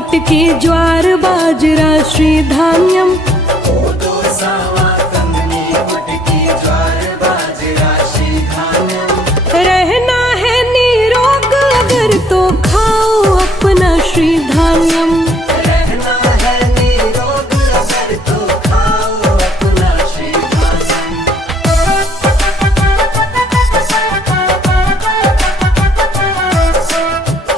कुटकी ज्वार बाजरा श्री धान्यम। कोदो सावा कंगनी कुटकी ज्वार बाजरा श्री धान्यम। रहना है निरोग अगर तो खाओ अपना श्री धान्यम। रहना है निरोग अगर तो खाओ अपना श्री धान्यम।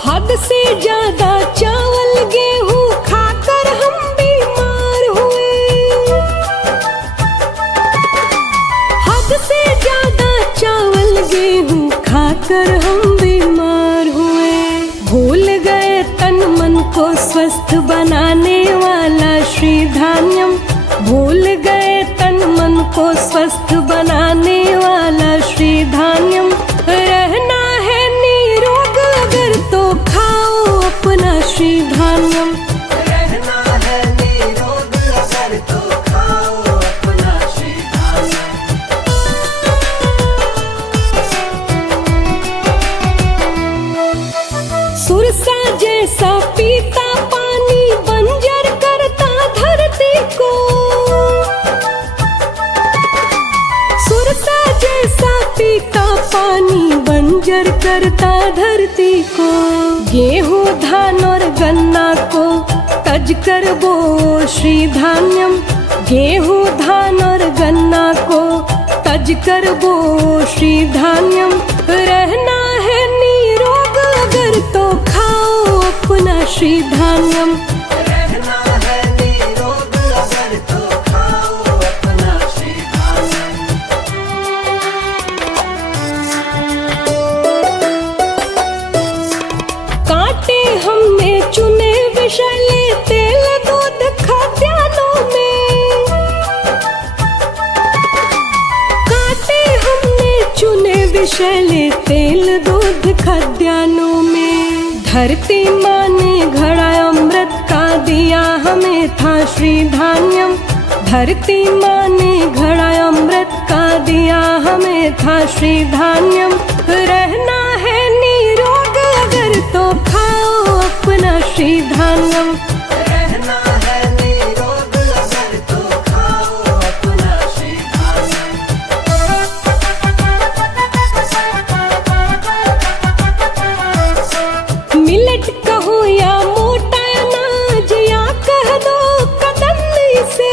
हद से ज्यादा चावल गेहूं खाकर हम बीमार हुए। हद से ज्यादा चावल गेहूं खाकर हम बीमार हुए। भूल गए तन मन को स्वस्थ बनाने वाला श्री धान्यम। भूल गए तन मन को स्वस्थ बनाने वाला श्री धान्यम। रहना है निरोग अगर तो खाओ अपना श्री धान्यम। रहना है निरोग अगर तो खाओ अपना श्री धान्यम। सुरसा जैसा पीता पानी बंजर करता धरती को। सुरसा जैसा पीता पानी बंजर करता धरती को। गेहूं धान और गन्ना को तज कर बो श्री धान्यम। गेहूं धान और गन्ना को तज कर बो श्री धान्यम। रहना है निरोग अगर तो खाओ अपना श्री धान्यम। रहना है निरोग अगर तो खाओ अपना श्री धान्यम। कांटे हमने चुने विषैले तेल दूध खाद्यान्नों में। कांटे हमने चुने विषैले तेल दूध खाद्यान्नों में। धरती माँ ने घड़ा अमृत का दिया हमें था श्री धान्यम। धरती माँ ने घड़ा अमृत का दिया हमें था श्री धान्यम। रहना है निरोग अगर तो खाओ अपना श्री धान्यम। रहना है निरोग अगर तो खाओ अपना श्री धान्यम। मिलेट कहो या मोटा अनाज या कह दो कदली से।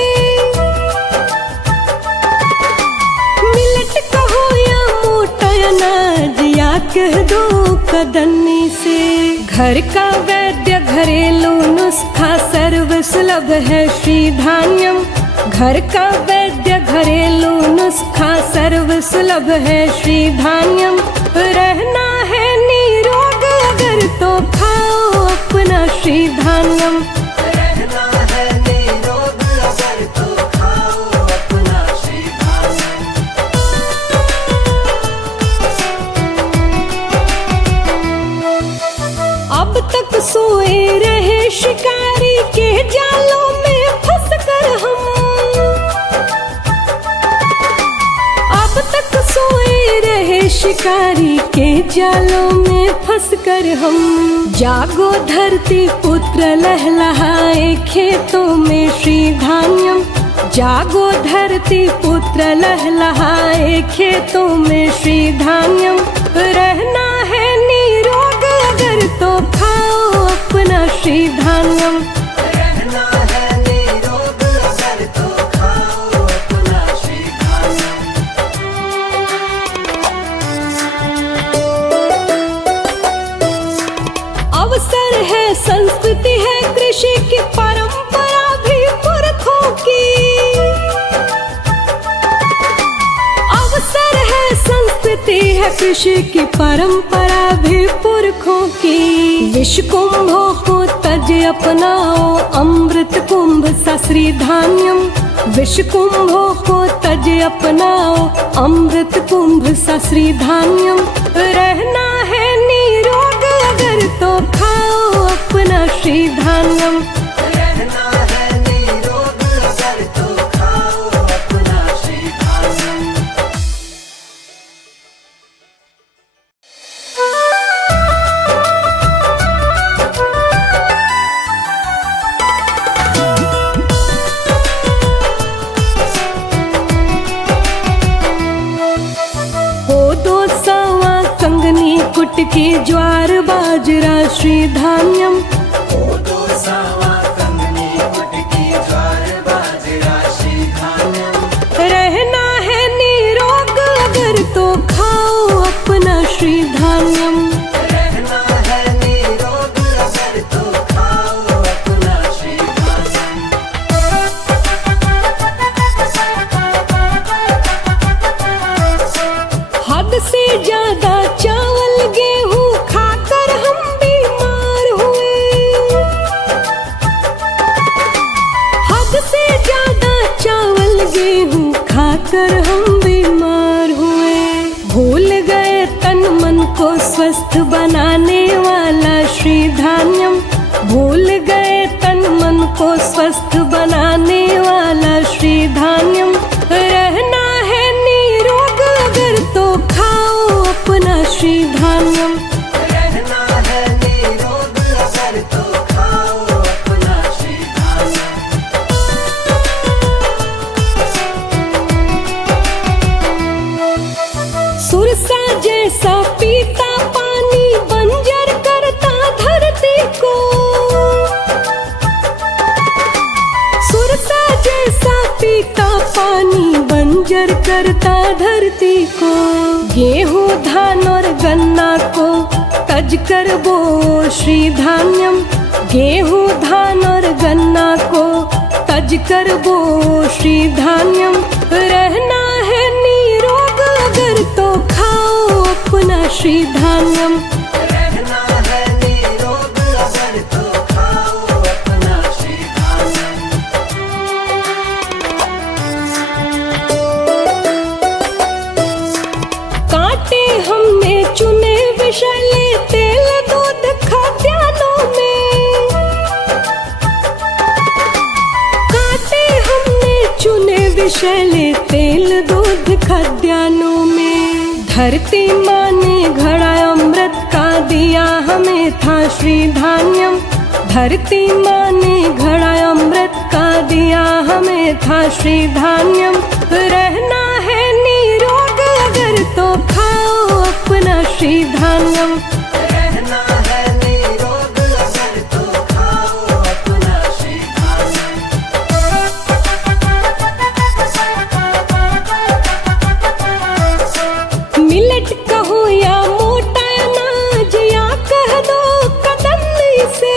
मिलेट कहो या मोटा अनाज या कह दो कदली से। घर का वैद्य घरेलू नुस्खा सर्व सुलभ है श्री धान्यम। घर का वैद्य घरेलू नुस्खा सर्व सुलभ है श्री धान्यम। रहना है निरोग अगर तो खाओ अपना श्री धान्यम। रहना है निरोग अगर तो खाओ अपना श्री धान्यम। अब तक सोए रहे शिकारी के जालों में फंसकर हम। अब तक सोए रहे शिकारी के जालों में फंसकर हम। जागो धरती पुत्र लहलहाए खेतों में श्री धान्यम। जागो धरती पुत्र लहलहाए खेतों में श्री धान्यम। रहना है निरोग अगर तो खाओ अपना श्री धान्यम। रहना है निरोग अगर तो खाओ अपना श्री धान्यम। अवसर है संस्कृति है कृषि की परंपरा भी पुरखों की। अवसर है संस्कृति है कृषि की परंपरा भी पुरखों की। विष कुंभों को तज अपनाओ अमृत कुंभ सा श्री धान्यम। विष कुंभों को तज अपनाओ अमृत कुंभ सा श्री धान्यम। रहना है निरोग अगर तो खाओ अपना श्री धान्यम। रहना है निरोग अगर तो खाओ अपना श्री धान्यम। ज्वार बाजरा श्री धान्यम। कोदो सावा कंगनी कुटकी ज्वार बाजरा श्री धान्यम। रहना है निरोग अगर तो खाओ अपना श्री धान्यम। रहना है निरोग अगर तो खाओ अपना श्री धान्यम। हद से ज्यादा चावल गेहूं खाकर हम बीमार हुए। हद से ज्यादा चावल गेहूं खाकर हम बीमार हुए। भूल गए तन मन को स्वस्थ बनाने वाला श्री धान्यम। भूल गए तन मन को स्वस्थ बनाने वाला श्री धान्यम। रहना है निरोग अगर तो खाओ अपना श्री धान्यम। रहना है निरोग अगर तो खाओ अपना श्री धान्यम। सुरसा जैसा पीता पानी बंजर करता धरती को। सुरसा जैसा पीता पानी बंजर करता धरती को। गेहूं धान और गन्ना को तज कर बो श्री धान्यम। गेहूं धान और गन्ना को तज कर बो श्री धान्यम। रहना है निरोग अगर तो खाओ अपना श्री धान्यम। रहना है निरोग अगर तो खाओ अपना श्री धान्यम। कांटे हमने चुने विषैले तेल दूध खाद्यान्नों में। कांटे हमने चुने विषैले तेल दूध खाद्यान्नों में। धरती माँ ने घड़ा अमृत का दिया हमें था श्री धान्यम। धरती माँ ने घड़ा अमृत का दिया हमें था श्री धान्यम। रहना है निरोग अगर तो खाओ अपना श्री धान्यम। रहना है निरोग अगर तो खाओ अपना श्री धान्यम। मिलेट कहो या मोटा अनाज या कह दो कतरनी से।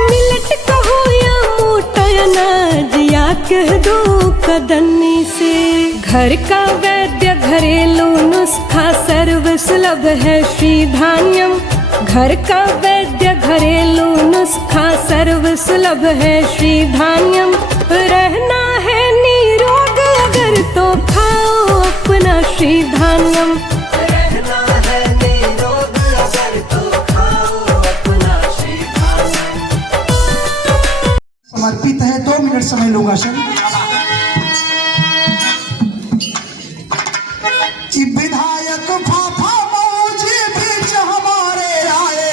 मिलेट कहो या मोटा अनाज या कह दो कतरनी से। घर का वैद्य घरेलू नुस्खा सर्व सुलभ है श्री धान्यम। घर का वैद्य घरेलू नुस्खा सर्व सुलभ है श्री धान्यम। रहना है निरोग अगर तो खाओ अपना श्री धान्यम। रहना है निरोग अगर तो खाओ अपना श्री धान्यम। समर्पित है। 2 मिनट समय लूंगा सर। कि विधायक फाफा मौजी बीच हमारे आए।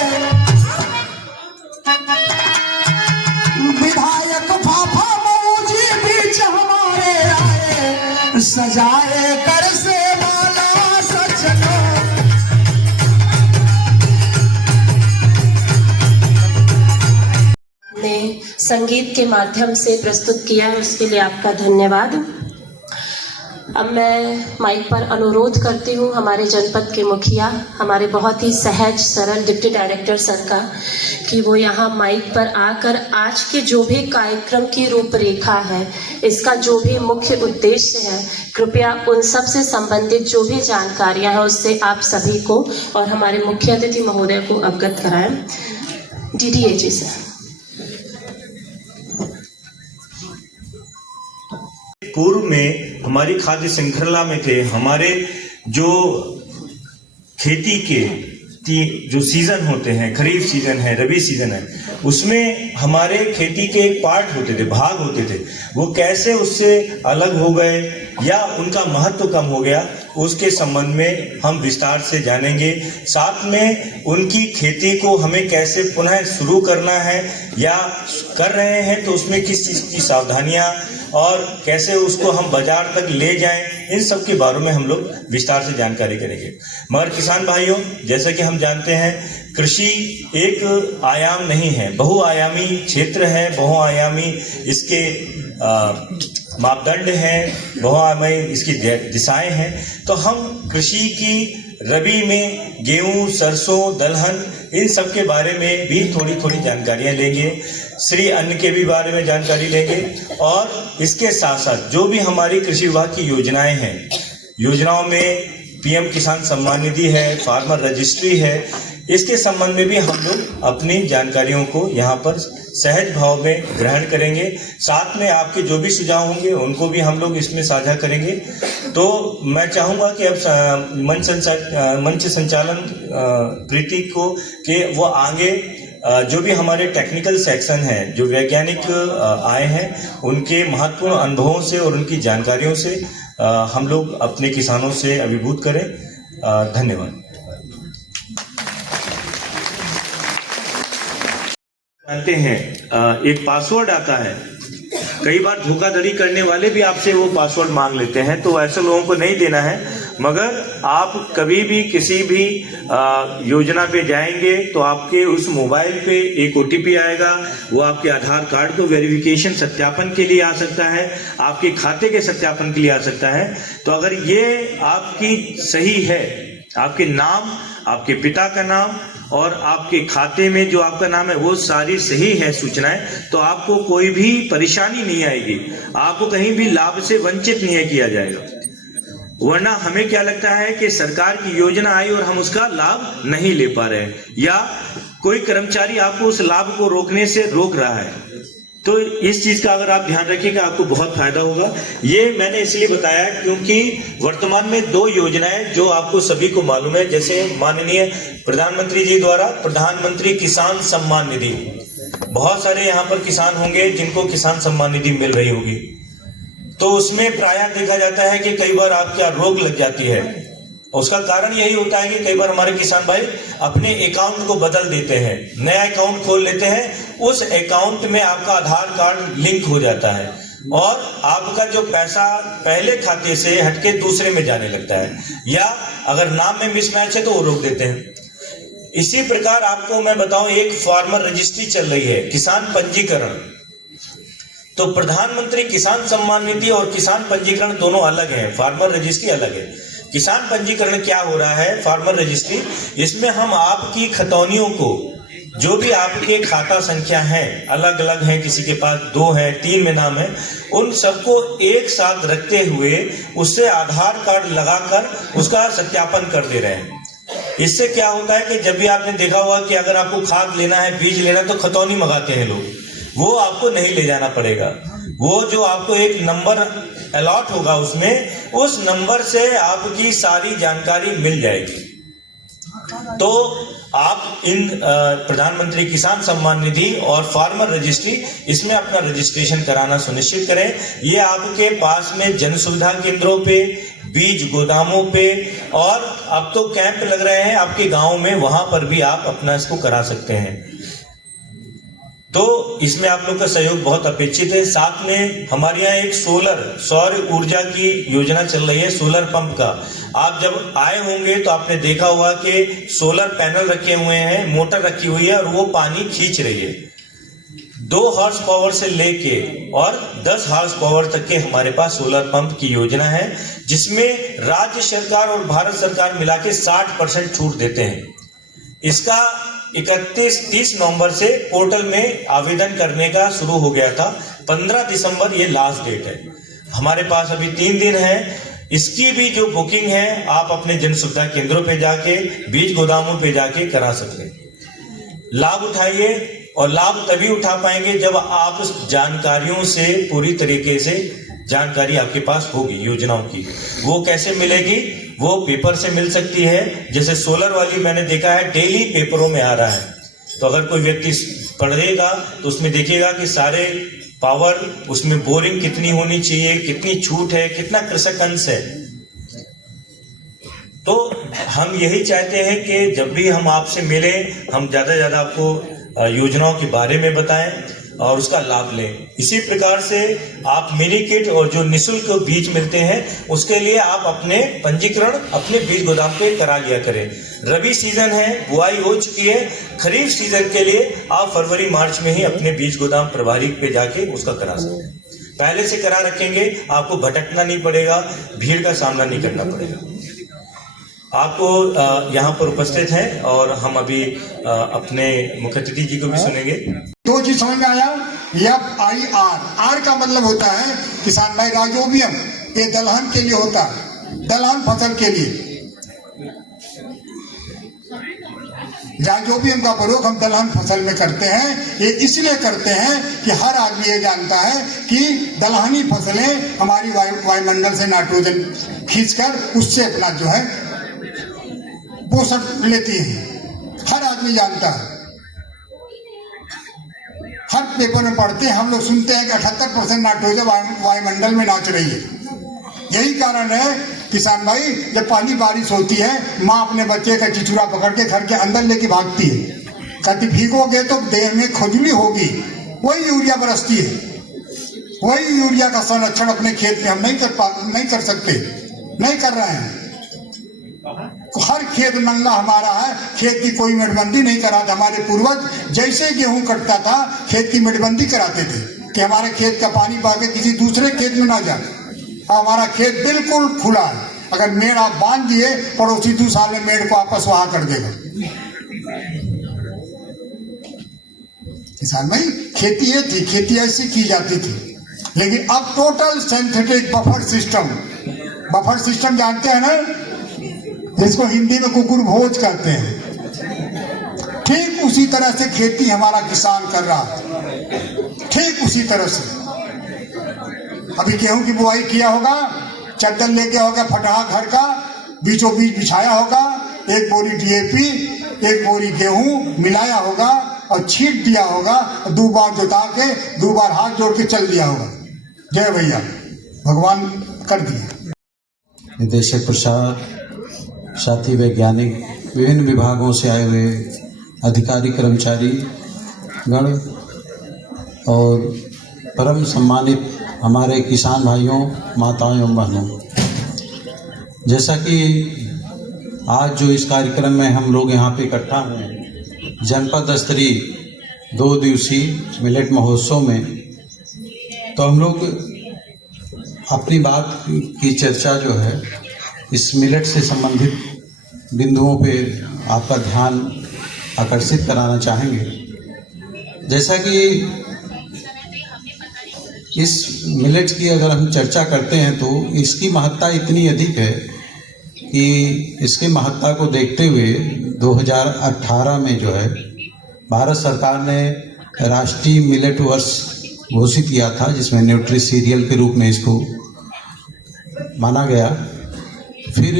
विधायक फाफा मौजी बीच हमारे आए। सजाए कर से माला सजना। ने संगीत के माध्यम से प्रस्तुत किया है, उसके लिए आपका धन्यवाद। अब मैं माइक पर अनुरोध करती हूँ हमारे जनपद के मुखिया, हमारे बहुत ही सहज सरल डिप्टी डायरेक्टर सर का, कि वो यहाँ माइक पर आकर आज के जो भी कार्यक्रम की रूपरेखा है, इसका जो भी मुख्य उद्देश्य है, कृपया उन सब से संबंधित जो भी जानकारियाँ हैं उससे आप सभी को और हमारे मुख्य अतिथि महोदय को अवगत कराएं। DDAG sir. पूर्व में हमारी खाद्य श्रृंखला में थे, हमारे जो खेती के जो सीजन होते हैं, खरीफ सीजन है, रबी सीजन है, उसमें हमारे खेती के एक पार्ट होते थे, भाग होते थे, वो कैसे उससे अलग हो गए या उनका महत्व कम हो गया, उसके संबंध में हम विस्तार से जानेंगे। साथ में उनकी खेती को हमें कैसे पुनः शुरू करना है या कर रहे हैं तो उसमें किस चीज की सावधानियां और कैसे उसको हम बाजार तक ले जाएं, इन सब के बारे में हम लोग विस्तार से जानकारी करेंगे। मगर किसान भाइयों, जैसा कि हम जानते हैं, कृषि एक आयाम नहीं है, बहुआयामी क्षेत्र है, बहुआयामी इसके मापदंड हैं, बहुआयामी इसकी दिशाएं हैं। तो हम कृषि की रबी में गेहूं, सरसों, दलहन, इन सब के बारे में भी थोड़ी थोड़ी जानकारियां लेंगे, श्री अन्न के भी बारे में जानकारी लेंगे, और इसके साथ साथ जो भी हमारी कृषि विभाग की योजनाएं हैं, योजनाओं में पीएम किसान सम्मान निधि है, फार्मर रजिस्ट्री है, इसके संबंध में भी हम लोग अपनी जानकारियों को यहाँ पर सहज भाव में ग्रहण करेंगे। साथ में आपके जो भी सुझाव होंगे उनको भी हम लोग इसमें साझा करेंगे। तो मैं चाहूँगा कि अब मंच संचालन प्रीति को कि वो आगे जो भी हमारे टेक्निकल सेक्शन है, जो वैज्ञानिक आए हैं, उनके महत्वपूर्ण अनुभवों से और उनकी जानकारियों से हम लोग अपने किसानों से अभिभूत करें। धन्यवाद। जानते हैं एक पासवर्ड आता है, कई बार धोखाधड़ी करने वाले भी आपसे वो पासवर्ड मांग लेते हैं, तो ऐसे लोगों को नहीं देना है। मगर आप कभी भी किसी भी योजना पे जाएंगे तो आपके उस मोबाइल पे एक ओटीपी आएगा, वो आपके आधार कार्ड को वेरिफिकेशन सत्यापन के लिए आ सकता है, आपके खाते के सत्यापन के लिए आ सकता है। तो अगर ये आपकी सही है, आपके नाम, आपके पिता का नाम और आपके खाते में जो आपका नाम है वो सारी सही है सूचनाएं, तो आपको कोई भी परेशानी नहीं आएगी, आपको कहीं भी लाभ से वंचित नहीं किया जाएगा। वरना हमें क्या लगता है कि सरकार की योजना आई और हम उसका लाभ नहीं ले पा रहे हैं, या कोई कर्मचारी आपको उस लाभ को रोकने से रोक रहा है। तो इस चीज का अगर आप ध्यान रखिएगा, आपको बहुत फायदा होगा। ये मैंने इसलिए बताया क्योंकि वर्तमान में 2 योजनाएं जो आपको सभी को मालूम है, जैसे माननीय प्रधानमंत्री जी द्वारा प्रधानमंत्री किसान सम्मान निधि, बहुत सारे यहाँ पर किसान होंगे जिनको किसान सम्मान निधि मिल रही होगी। तो उसमें प्रायः देखा जाता है कि कई बार आपका रोग लग जाती है, उसका कारण यही होता है कि कई बार हमारे किसान भाई अपने अकाउंट को बदल देते हैं, नया अकाउंट खोल लेते हैं, उस अकाउंट में आपका आधार कार्ड लिंक हो जाता है और आपका जो पैसा पहले खाते से हटके दूसरे में जाने लगता है, या अगर नाम में मिसमैच है तो वो रोक देते हैं। इसी प्रकार आपको मैं बताऊं, एक फार्मर रजिस्ट्री चल रही है, किसान पंजीकरण। तो प्रधानमंत्री किसान सम्मान निधि और किसान पंजीकरण दोनों अलग है, फार्मर रजिस्ट्री अलग है। किसान पंजीकरण क्या हो रहा है, फार्मर रजिस्ट्री, इसमें हम आपकी खतौनियों को, जो भी आपके खाता संख्या है, अलग अलग है, किसी के पास 2 है, 3 में नाम है, उन सबको एक साथ रखते हुए उससे आधार कार्ड लगाकर उसका सत्यापन कर दे रहे हैं। इससे क्या होता है कि जब भी आपने देखा होगा कि अगर आपको खाद लेना है, बीज लेना है, तो खतौनी मंगाते हैं लोग, वो आपको नहीं ले जाना पड़ेगा। वो जो आपको एक नंबर अलॉट होगा, उसमें उस नंबर से आपकी सारी जानकारी मिल जाएगी। तो आप इन प्रधानमंत्री किसान सम्मान निधि और फार्मर रजिस्ट्री, इसमें अपना रजिस्ट्रेशन कराना सुनिश्चित करें। ये आपके पास में जन सुविधा केंद्रों पे, बीज गोदामों पे, और अब तो कैंप लग रहे हैं आपके गांव में, वहां पर भी आप अपना इसको करा सकते हैं। तो इसमें आप लोग का सहयोग बहुत अपेक्षित है। साथ में हमारे यहाँ एक सौर ऊर्जा की योजना चल रही है, सोलर पंप का। आप जब आए होंगे तो आपने देखा होगा कि सोलर पैनल रखे हुए हैं, मोटर रखी हुई है और वो पानी खींच रही है। 2 हॉर्स पावर से लेके और 10 हॉर्स पावर तक के हमारे पास सोलर पंप की योजना है, जिसमें राज्य सरकार और भारत सरकार मिला के 60% छूट देते हैं। इसका 31-30 नवंबर से पोर्टल में आवेदन करने का शुरू हो गया था, 15 दिसंबर ये लास्ट डेट है। हमारे पास अभी 3 दिन है। इसकी भी जो बुकिंग है आप अपने जन सुविधा केंद्रों पे जाके, बीज गोदामों पे जाके करा सकते हैं। लाभ उठाइए, और लाभ तभी उठा पाएंगे जब आप जानकारियों से पूरी तरीके से जानकारी आपके पास होगी योजनाओं की। वो कैसे मिलेगी? वो पेपर से मिल सकती है। जैसे सोलर वाली मैंने देखा है डेली पेपरों में आ रहा है, तो अगर कोई व्यक्ति पढ़ेगा तो उसमें देखिएगा कि सारे पावर, उसमें बोरिंग कितनी होनी चाहिए, कितनी छूट है, कितना कृषक अंश है। तो हम यही चाहते हैं कि जब भी हम आपसे मिले, हम ज्यादा से ज्यादा आपको योजनाओं के बारे में बताएं, और उसका लाभ लें। इसी प्रकार से आप मिनी किट और जो निःशुल्क बीज मिलते हैं उसके लिए आप अपने पंजीकरण अपने बीज गोदाम पे करा लिया करें। रबी सीजन है, बुआई हो चुकी है, खरीफ सीजन के लिए आप फरवरी मार्च में ही अपने बीज गोदाम प्रभारी पे जाके उसका करा सकते हैं। पहले से करा रखेंगे, आपको भटकना नहीं पड़ेगा, भीड़ का सामना नहीं करना पड़ेगा। आपको यहाँ पर उपस्थित हैं और हम अभी अपने मुख्य अतिथि जी को भी सुनेंगे। दो चीज समझ में आया, FIR, आर का मतलब होता है किसान भाई राजोबियम, ये दलहन के लिए होता है, दलहन फसल के लिए। राजोबियम का प्रयोग हम दलहन फसल में करते हैं। ये इसलिए करते हैं कि हर आदमी ये जानता है कि दलहनी फसलें हमारी वायुमंडल से नाइट्रोजन खींचकर उससे अपना जो है पोषण लेती हैं। हर आदमी जानता है, हर पेपर में पढ़ते हैं, हम लोग सुनते हैं कि 78% नाइट्रोजन वायुमंडल में नाच रही है। यही कारण है किसान भाई, जब पहली बारिश होती है माँ अपने बच्चे का चिचुरा पकड़ के घर के अंदर लेके भागती है, कहती भीगोगे तो देह में खुजली होगी, वही यूरिया बरसती है। वही यूरिया का संरक्षण अपने खेत में हम नहीं कर सकते, नहीं कर रहे हैं। हर खेत नंगा हमारा है, खेत की कोई मेड़बंदी नहीं कराते। हमारे पूर्वज जैसे गेहूं कटता था खेत की मेड़बंदी कराते थे कि हमारे खेत का पानी बह किसी दूसरे खेत में ना जाए। हमारा खेत बिल्कुल खुला है, अगर मेड़ आप बांध दिए पड़ोसी 2 साल में मेड़ को वापस वहां कर देगा। किसान भाई खेती ये थी, खेती ऐसी की जाती थी, लेकिन अब टोटल सिंथेटिक बफर सिस्टम जानते हैं ना, इसको हिंदी में कुकुर भोज कहते हैं। ठीक उसी तरह से खेती हमारा किसान कर रहा है, ठीक उसी तरह से। अभी गेहूं की बुआई किया होगा, चद्दर लेके होगा फटहा घर का, बीचों बीच बिछाया होगा, 1 बोरी DAP 1 बोरी गेहूं मिलाया होगा और छींट दिया होगा, 2 बार जोता के 2 बार हाथ जोड़ के चल दिया होगा। जय भैया, भगवान कर दिए। निदेशक प्रसाद, साथी वैज्ञानिक, विभिन्न विभागों से आए हुए अधिकारी कर्मचारी गण और परम सम्मानित हमारे किसान भाइयों, माताओं एवं बहनों, जैसा कि आज जो इस कार्यक्रम में हम लोग यहाँ पे इकट्ठा हुए, जनपद स्तरीय 2 दिवसीय मिलेट महोत्सव में, तो हम लोग अपनी बात की चर्चा जो है इस मिलेट से संबंधित बिंदुओं पे आपका ध्यान आकर्षित कराना चाहेंगे। जैसा कि इस मिलेट की अगर हम चर्चा करते हैं तो इसकी महत्ता इतनी अधिक है कि इसके महत्ता को देखते हुए 2018 में जो है भारत सरकार ने राष्ट्रीय मिलेट वर्ष घोषित किया था, जिसमें न्यूट्री सीरियल के रूप में इसको माना गया। फिर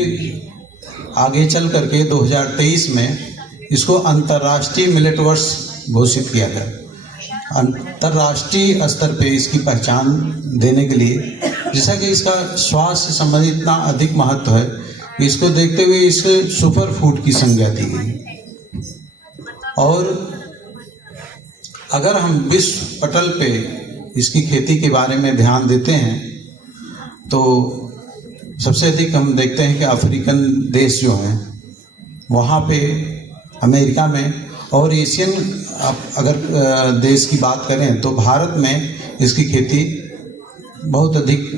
आगे चल करके 2023 में इसको अंतर्राष्ट्रीय मिलेट वर्ष घोषित किया गया। अंतर्राष्ट्रीय स्तर पे इसकी पहचान देने के लिए, जैसा कि इसका स्वास्थ्य से संबंधित इतना अधिक महत्व है, इसको देखते हुए इसे सुपर फूड की संज्ञा दी गई। और अगर हम विश्व पटल पे इसकी खेती के बारे में ध्यान देते हैं तो सबसे अधिक हम देखते हैं कि अफ्रीकन देश जो हैं वहाँ पे, अमेरिका में और एशियन अगर देश की बात करें तो भारत में इसकी खेती बहुत अधिक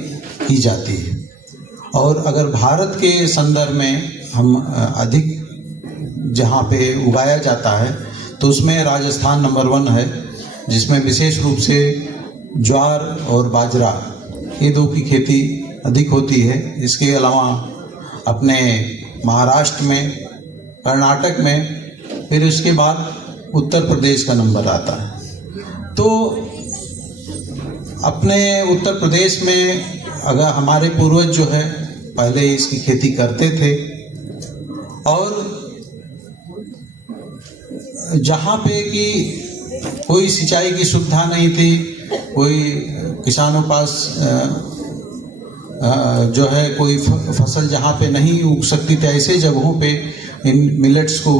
की जाती है। और अगर भारत के संदर्भ में हम अधिक जहाँ पे उगाया जाता है तो उसमें राजस्थान नंबर 1 है, जिसमें विशेष रूप से ज्वार और बाजरा, ये 2 की खेती अधिक होती है। इसके अलावा अपने महाराष्ट्र में, कर्नाटक में, फिर उसके बाद उत्तर प्रदेश का नंबर आता है। तो अपने उत्तर प्रदेश में अगर हमारे पूर्वज जो है पहले इसकी खेती करते थे, और जहाँ पे कि कोई सिंचाई की सुविधा नहीं थी, कोई किसानों पास जो है कोई फसल जहाँ पे नहीं उग सकती थी, ऐसे जगहों पे इन मिलेट्स को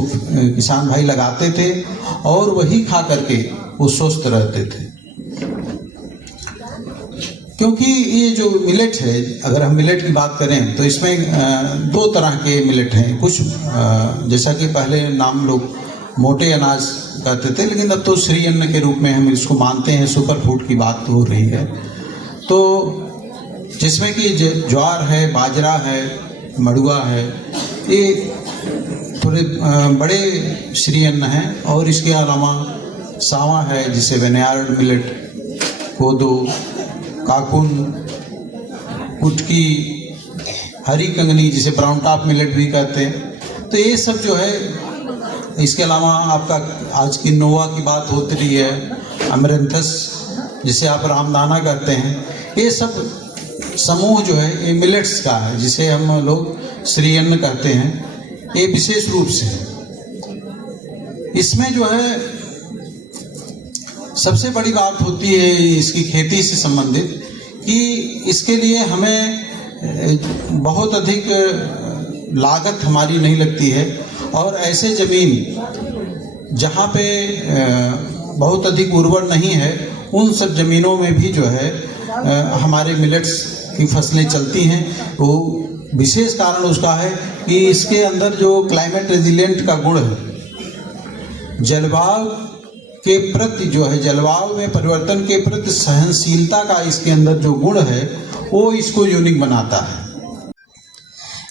किसान भाई लगाते थे और वही खा करके वो स्वस्थ रहते थे। क्योंकि ये जो मिलेट है, अगर हम मिलेट की बात करें तो इसमें दो तरह के मिलेट हैं। कुछ जैसा कि पहले नाम लोग मोटे अनाज कहते थे, लेकिन अब तो श्री अन्न के रूप में हम इसको मानते हैं। सुपर फूड की बात हो रही है, तो जिसमें कि ज्वार है, बाजरा है, मड़ुआ है, ये थोड़े बड़े श्री अन्न हैं। और इसके अलावा सावा है, जिसे वेनयार्ड मिलेट, कोदो, काकुन, कुटकी, हरी कंगनी जिसे ब्राउन टॉप मिलेट भी कहते हैं। तो ये सब जो है, इसके अलावा आपका आज की नोवा की बात होती रही है, अमरंथस जिसे आप रामदाना कहते हैं, ये सब समूह जो है ये मिलेट्स का है, जिसे हम लोग श्री अन्न कहते हैं। ये विशेष रूप से इसमें जो है सबसे बड़ी बात होती है इसकी खेती से संबंधित, कि इसके लिए हमें बहुत अधिक लागत हमारी नहीं लगती है। और ऐसे ज़मीन जहाँ पे बहुत अधिक उर्वर नहीं है, उन सब ज़मीनों में भी जो है हमारे मिलेट्स की फसलें चलती हैं। वो विशेष कारण उसका है कि इसके अंदर जो क्लाइमेट रेजिलिएंट का गुण है, जलवायु के प्रति जो है, जलवायु में परिवर्तन के प्रति सहनशीलता का इसके अंदर जो गुण है, वो इसको यूनिक बनाता है।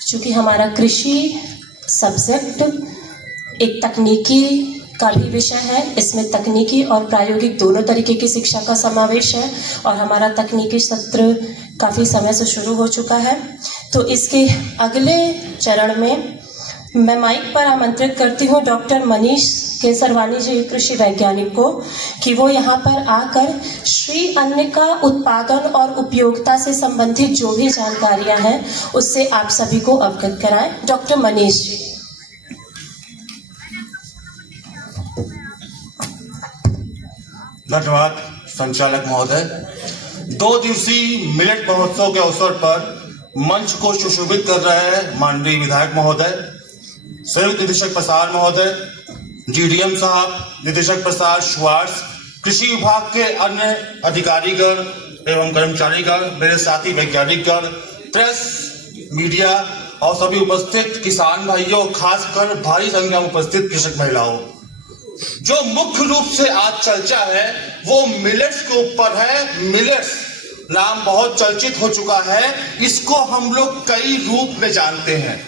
चूँकि हमारा कृषि सब्जेक्ट एक तकनीकी का भी विषय है, इसमें तकनीकी और प्रायोगिक दोनों तरीके की शिक्षा का समावेश है। और हमारा तकनीकी सत्र काफ़ी समय से शुरू हो चुका है। तो इसके अगले चरण में मैं माइक पर आमंत्रित करती हूँ डॉक्टर मनीष केसरवानी जी, कृषि वैज्ञानिक को, कि वो यहाँ पर आकर श्री अन्न का उत्पादन और उपयोगिता से संबंधित जो भी जानकारियाँ हैं उससे आप सभी को अवगत कराएं। डॉक्टर मनीष जी। धन्यवाद संचालक महोदय। 2 दिवसीय मिलेट महोत्सव के अवसर पर मंच को सुशोभित कर रहे हैं माननीय विधायक महोदय, संयुक्त निदेशक प्रसार महोदय, जीडीएम साहब, निदेशक प्रसार शुआर्स, कृषि विभाग के अन्य अधिकारीगण एवं कर्मचारीगण, मेरे साथी वैज्ञानिकगण, प्रेस, मीडिया और सभी उपस्थित किसान भाइयों, खासकर भारी संख्या में उपस्थित कृषक महिलाओं। जो मुख्य रूप से आज चर्चा है वो मिलेट्स के ऊपर है। मिलेट्स नाम बहुत चर्चित हो चुका है, इसको हम लोग कई रूप में जानते हैं।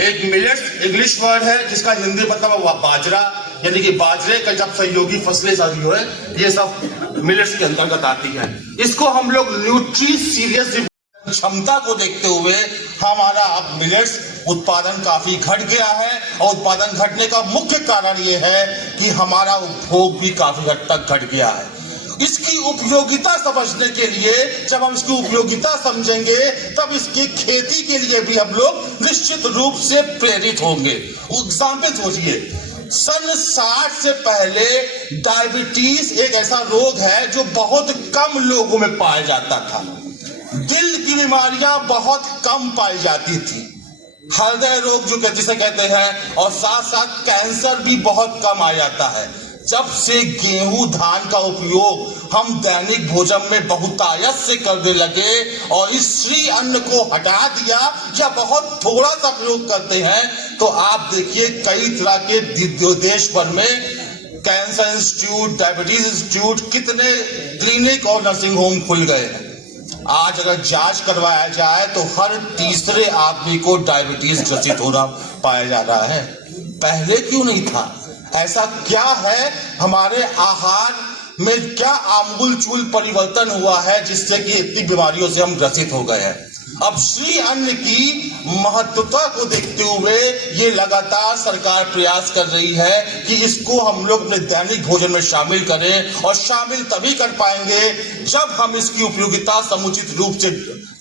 एक मिलेट्स इंग्लिश वर्ड है जिसका हिंदी मतलब है बाजरा, यानी कि बाजरे का जब सहयोगी फसलें सारी हो है, ये सब मिलेट्स के अंतर्गत आती है। इसको हम लोग न्यूट्रीशियस क्षमता को देखते हुए हमारा अब मिलेट्स उत्पादन काफी घट गया है। और उत्पादन घटने का मुख्य कारण ये है कि हमारा उपभोग भी काफी हद तक घट गया है। इसकी उपयोगिता समझने के लिए, जब हम इसकी उपयोगिता समझेंगे तब इसकी खेती के लिए भी हम लोग निश्चित रूप से प्रेरित होंगे। एग्जाम्पल सोचिए, सन 60 से पहले डायबिटीज एक ऐसा रोग है जो बहुत कम लोगों में पाया जाता था। दिल की बीमारियां बहुत कम पाई जाती थी, हृदय रोग जो जिसे कहते हैं, और साथ साथ कैंसर भी बहुत कम आ जाता है। जब से गेहूं धान का उपयोग हम दैनिक भोजन में बहुतायत से करने लगे और इस श्री अन्न को हटा दिया या बहुत थोड़ा सा प्रयोग करते हैं, तो आप देखिए कई तरह के देश भर में कैंसर इंस्टीट्यूट, डायबिटीज इंस्टीट्यूट, कितने क्लिनिक और नर्सिंग होम खुल गए हैं। आज अगर जांच करवाया जाए तो हर तीसरे आदमी को डायबिटीज ग्रसित होना पाया जा रहा है। पहले क्यों नहीं था? ऐसा क्या है हमारे आहार में, क्या आमूलचूल परिवर्तन हुआ है जिससे कि इतनी बीमारियों से हम ग्रसित हो गए हैं? अब श्री अन्न की महत्वता को देखते हुए ये लगातार सरकार प्रयास कर रही है कि इसको हम लोग अपने दैनिक भोजन में शामिल करें, और शामिल तभी कर पाएंगे जब हम इसकी उपयोगिता समुचित रूप से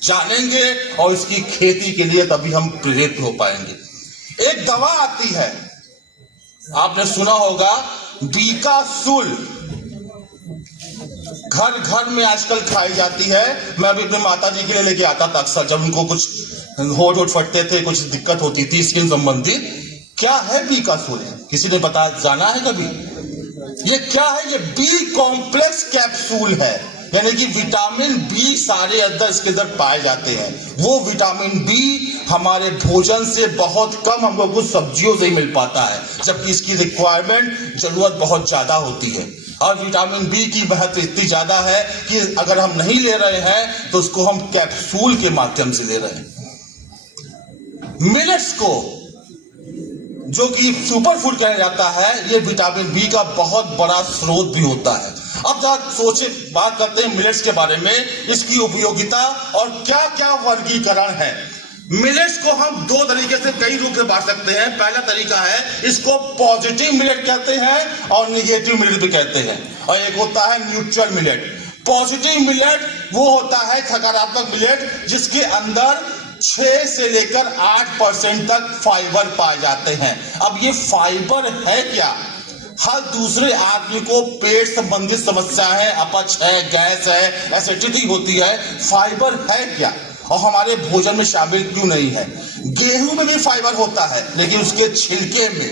जानेंगे और इसकी खेती के लिए तभी हम प्रेरित हो पाएंगे। एक दवा आती है, आपने सुना होगा, बीकासूल, घर घर में आजकल खाई जाती है। मैं अभी अपने माता जी के लिए लेके आता था अक्सर, जब उनको कुछ होठ फटते थे, कुछ दिक्कत होती थी स्किन संबंधित। क्या है बीकासूल? किसी ने जाना है कभी? ये क्या है? ये बी कॉम्प्लेक्स कैप्सूल है। यानी कि विटामिन बी सारे अंदर इसके अंदर पाए जाते हैं। वो विटामिन बी हमारे भोजन से बहुत कम हम लोग को सब्जियों से ही मिल पाता है, जबकि इसकी रिक्वायरमेंट जरूरत बहुत ज्यादा होती है। और विटामिन बी की महत्व इतनी ज्यादा है कि अगर हम नहीं ले रहे हैं तो उसको हम कैप्सूल के माध्यम से ले रहे हैं। मिलेट्स को जो कि सुपर फूड कहा जाता है, ये विटामिन बी का बहुत बड़ा स्रोत भी होता है। अब बात करते हैं मिलेट्स के बारे में, इसकी उपयोगिता और क्या क्या वर्गीकरण है। मिलेट्स को हम दो तरीके से कई रूप से बांट सकते हैं। पहला तरीका है, इसको पॉजिटिव मिलेट कहते हैं और निगेटिव मिलेट भी कहते हैं, और एक होता है न्यूट्रल मिलेट। पॉजिटिव मिलेट वो होता है सकारात्मक मिलेट जिसके अंदर 6 से लेकर 8% तक फाइबर पाए जाते हैं। अब ये फाइबर है क्या? हर दूसरे आदमी को पेट संबंधित समस्या है, अपच है, गैस है, एसिडिटी होती है, फाइबर है क्या और हमारे भोजन में शामिल क्यों नहीं है? गेहूं में भी फाइबर होता है, लेकिन उसके छिलके में,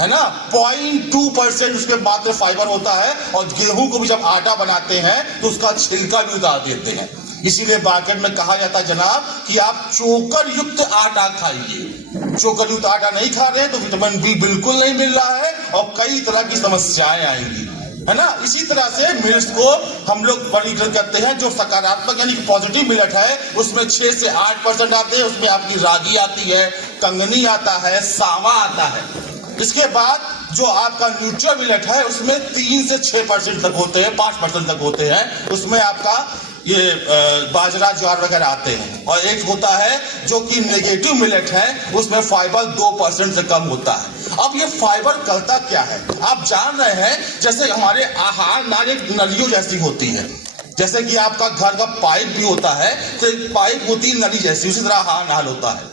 है ना, 0.2% उसके मात्र फाइबर होता है। और गेहूं को भी जब आटा बनाते हैं तो उसका छिलका भी उतार देते हैं। इसीलिए मार्केट में कहा जाता है जनाब कि आप चोकर युक्त आटा खाइए। चोकर युक्त आटा नहीं खा रहे हैं तो विटामिन बी बिल्कुल नहीं मिल रहा है और कई तरह की समस्याएं आएंगी, है ना। इसी तरह से मिलेट्स को हम लोग वर्गीकृत करते हैं। जो सकारात्मक यानी कि पॉजिटिव मिलेट है उसमें 6 से 8% आते हैं। उसमें आपकी रागी आती है, कंगनी आता है, सावा आता है। इसके बाद जो आपका न्यूट्रल मिलेट है उसमें 3 से 6% तक होते हैं, 5% तक होते हैं। उसमें आपका ये बाजरा, ज्वार वगैरह आते हैं। और एक होता है जो कि नेगेटिव मिलेट है, उसमें फाइबर 2% से कम होता है। अब ये फाइबर करता क्या है? आप जान रहे हैं जैसे हमारे आहार नाल एक नलियों जैसी होती है। जैसे कि आपका घर का पाइप भी होता है तो एक पाइप होती है नली जैसी, उसी तरह आहार नाल होता है।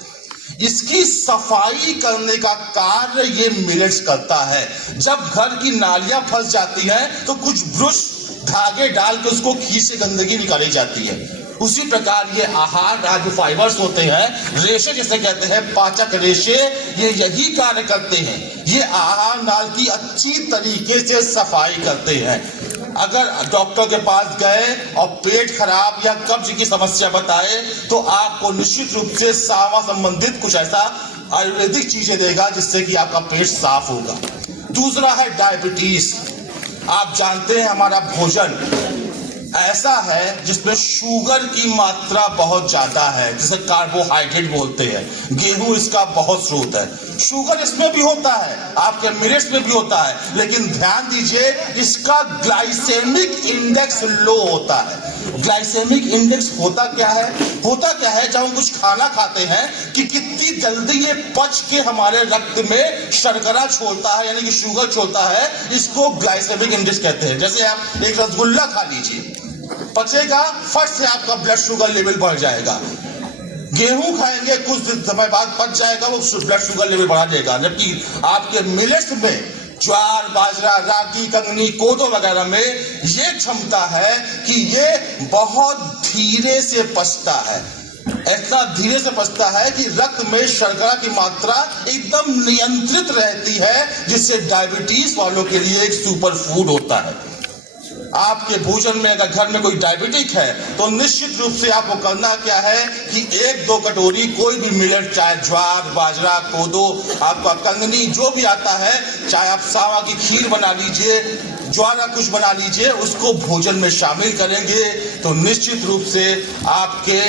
इसकी सफाई करने का कार्य ये मिलेट्स करता है। जब घर की नालियां फंस जाती हैं तो कुछ ब्रश धागे डाल के उसको खींच से गंदगी निकाली जाती है। उसी प्रकार ये आहार जो फाइबर्स होते हैं, रेशे जैसे कहते हैं, पाचक रेशे, ये यही कार्य करते हैं। ये आहार नाल की अच्छी तरीके से सफाई करते हैं। अगर डॉक्टर के पास गए और पेट खराब या कब्ज की समस्या बताए तो आपको निश्चित रूप से सावा संबंधित कुछ ऐसा आयुर्वेदिक चीजें देगा जिससे कि आपका पेट साफ होगा। दूसरा है डायबिटीज। आप जानते हैं हमारा भोजन ऐसा है जिसमें शुगर की मात्रा बहुत ज्यादा है, जिसे कार्बोहाइड्रेट बोलते हैं। गेहूं इसका बहुत स्रोत है। शुगर इसमें भी होता है, आपके मिलेट्स में भी होता है, लेकिन ध्यान दीजिए इसका ग्लाइसेमिक इंडेक्स लो होता है। ग्लाइसेमिक इंडेक्स होता क्या है? जब हम कुछ खाना खाते हैं कि कितनी जल्दी ये पच के हमारे रक्त में शर्करा छोड़ता है, यानी कि शुगर छोड़ता है, इसको ग्लाइसेमिक इंडेक्स कहते हैं। जैसे आप एक रसगुल्ला खा लीजिए, पचेगा, फट से आपका ब्लड शुगर लेवल बढ़ जाएगा। गेहूं खाएंगे, कुछ समय बाद पच जाएगा, वो ब्लड शुगर लेवल बढ़ा देगा। जबकि आपके मिलेट्स में ज्वार, बाजरा, रागी, कंगनी, कोदो वगैरह में ये क्षमता है कि ये बहुत धीरे से पचता है। ऐसा धीरे से पचता है कि रक्त में शर्करा की मात्रा एकदम नियंत्रित रहती है, जिससे डायबिटीज वालों के लिए एक सुपर फूड होता है। आपके भोजन में अगर घर में कोई डायबिटिक है तो निश्चित रूप से आपको करना क्या है कि 1-2 कटोरी कोई भी मिलेट, चाहे ज्वार, बाजरा, कोदो, आपका कंगनी जो भी आता है, चाहे आप सावा की खीर बना लीजिए, ज्वार का कुछ बना लीजिए, उसको भोजन में शामिल करेंगे तो निश्चित रूप से आपके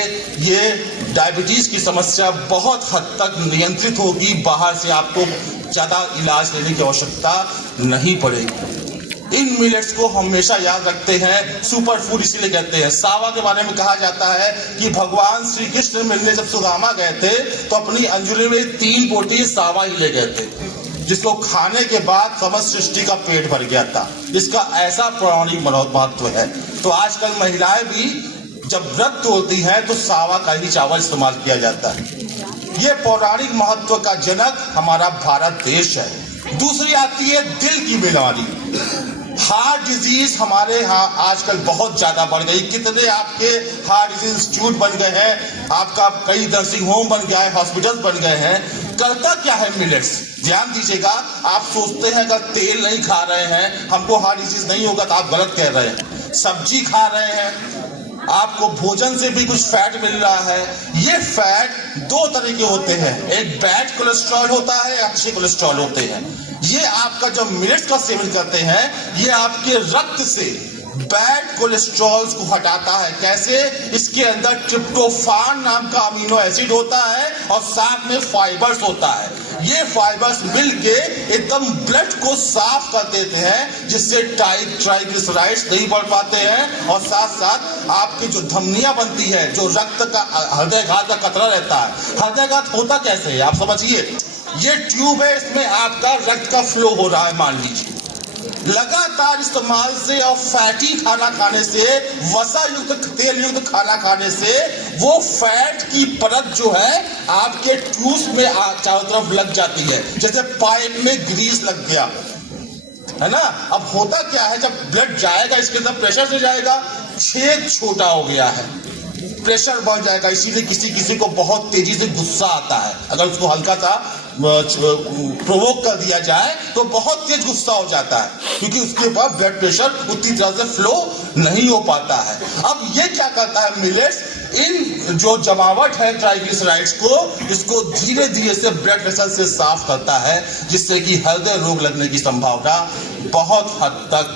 ये डायबिटीज की समस्या बहुत हद तक नियंत्रित होगी। बाहर से आपको ज्यादा इलाज लेने की आवश्यकता नहीं पड़ेगी। इन मिलेट्स को हमेशा याद रखते हैं, सुपर फूड इसीलिए कहते हैं। सावा के बारे में कहा जाता है कि भगवान श्री कृष्ण मिलने जब सुदामा गए थे तो अपनी अंजलि में 3 बोटी सावा ही ले गए थे, जिसको खाने के बाद समस्त सृष्टि का पेट भर गया था। इसका ऐसा पौराणिक महत्व है। तो आजकल महिलाएं भी जब व्रत होती हैं तो सावा का ही चावल इस्तेमाल किया जाता है। ये पौराणिक महत्व का जनक हमारा भारत देश है। दूसरी आती है दिल की बीमारी। हार्ट डिजीज हमारे यहाँ आजकल बहुत ज्यादा बढ़ गई। कितने आपके हार्ट डिजीज इंस्टीट्यूट बन गए हैं, आपका कई नर्सिंग होम बन गया है, हॉस्पिटल बन गए हैं। करता क्या है मिलेट्स? ध्यान दीजिएगा, आप सोचते हैं अगर तेल नहीं खा रहे हैं हमको हार्ट डिजीज नहीं होगा, तो आप गलत कह रहे हैं। सब्जी खा रहे हैं, आपको भोजन से भी कुछ फैट मिल रहा है। ये फैट दो तरह के होते हैं, एक बैड कोलेस्ट्रॉल होता है, अच्छे कोलेस्ट्रॉल होते हैं। ये आपका जब मिलेट्स का सेवन करते हैं, ये आपके रक्त से बैड कोलेस्ट्रॉल्स को हटाता है। कैसे? इसके अंदर ट्रिप्टोफान नाम का अमीनो एसिड होता है और साथ में फाइबर्स होता है। ये फाइबर्स मिलके एकदम ब्लड को साफ कर देते हैं, जिससे ट्राइग्लिसराइड्स नहीं बढ़ पाते हैं और साथ साथ आपकी जो धमनियां बनती है, जो रक्त का हृदयघात का खतरा रहता है। हृदयघात होता कैसे है आप समझिए, ये ट्यूब है, इसमें आपका रक्त का फ्लो हो रहा है। मान लीजिए लगातार इस्तेमाल से और फैटी खाना खाने से, वसा युक्त तेल युक्त खाना खाने से वो फैट की परत जो है आपके ट्यूब्स में चारों तरफ लग जाती है, जैसे पाइप में ग्रीस लग गया है ना। अब होता क्या है, जब ब्लड जाएगा इसके अंदर प्रेशर से जाएगा, छेद छोटा हो गया है, प्रेशर बढ़ जाएगा। इसीलिए किसी किसी को बहुत तेजी से गुस्सा आता है, अगर उसको हल्का सा प्रोवोक कर दिया जाए तो बहुत तेज गुस्सा हो जाता है, क्योंकि उसके पास ब्लड प्रेशर उतनी तरह से फ्लो नहीं हो पाता है। अब ये क्या करता है मिलेट्स, इन जो जमावट है ट्राइग्लिसराइड्स को, इसको धीरे धीरे से ब्लड प्रेशर से साफ करता है, जिससे कि हृदय रोग लगने की संभावना बहुत हद तक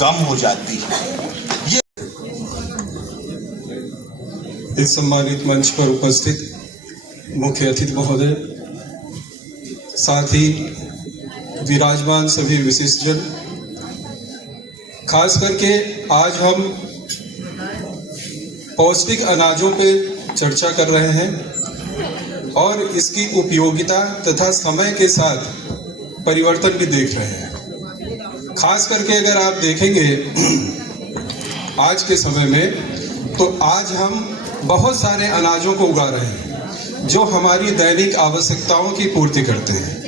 कम हो जाती है। इस सम्मानित मंच पर उपस्थित मुख्य अतिथि महोदय, साथ ही विराजमान सभी विशिष्टजन, खास करके आज हम पौष्टिक अनाजों पे चर्चा कर रहे हैं और इसकी उपयोगिता तथा समय के साथ परिवर्तन भी देख रहे हैं। खास करके अगर आप देखेंगे आज के समय में, तो आज हम बहुत सारे अनाजों को उगा रहे हैं जो हमारी दैनिक आवश्यकताओं की पूर्ति करते हैं।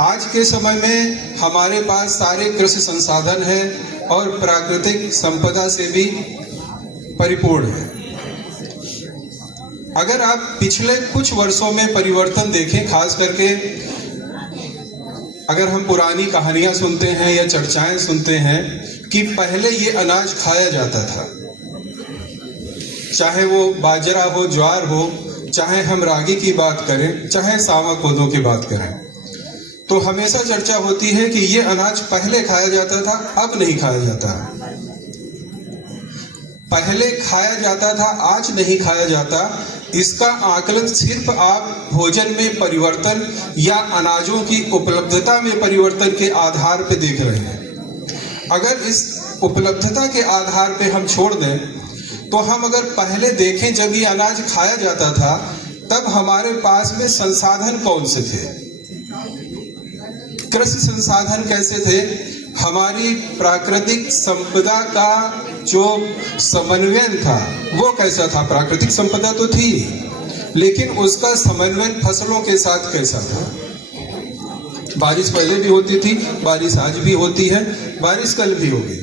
आज के समय में हमारे पास सारे कृषि संसाधन हैं और प्राकृतिक संपदा से भी परिपूर्ण है। अगर आप पिछले कुछ वर्षों में परिवर्तन देखें, खास करके अगर हम पुरानी कहानियां सुनते हैं या चर्चाएं सुनते हैं कि पहले ये अनाज खाया जाता था, चाहे वो बाजरा हो, ज्वार हो, चाहे हम रागी की बात करें, चाहे सावा कोदों की बात करें, तो हमेशा चर्चा होती है कि ये अनाज पहले खाया जाता था, अब नहीं खाया जाता। पहले खाया जाता था, आज नहीं खाया जाता। इसका आकलन सिर्फ आप भोजन में परिवर्तन या अनाजों की उपलब्धता में परिवर्तन के आधार पर देख रहे हैं। अगर इस उपलब्धता के आधार पर हम छोड़ दें, तो हम अगर पहले देखें जब ये अनाज खाया जाता था, तब हमारे पास में संसाधन कौन से थे, कृषि संसाधन कैसे थे, हमारी प्राकृतिक संपदा का जो समन्वय था वो कैसा था। प्राकृतिक संपदा तो थी, लेकिन उसका समन्वय फसलों के साथ कैसा था। बारिश पहले भी होती थी, बारिश आज भी होती है, बारिश कल भी होगी,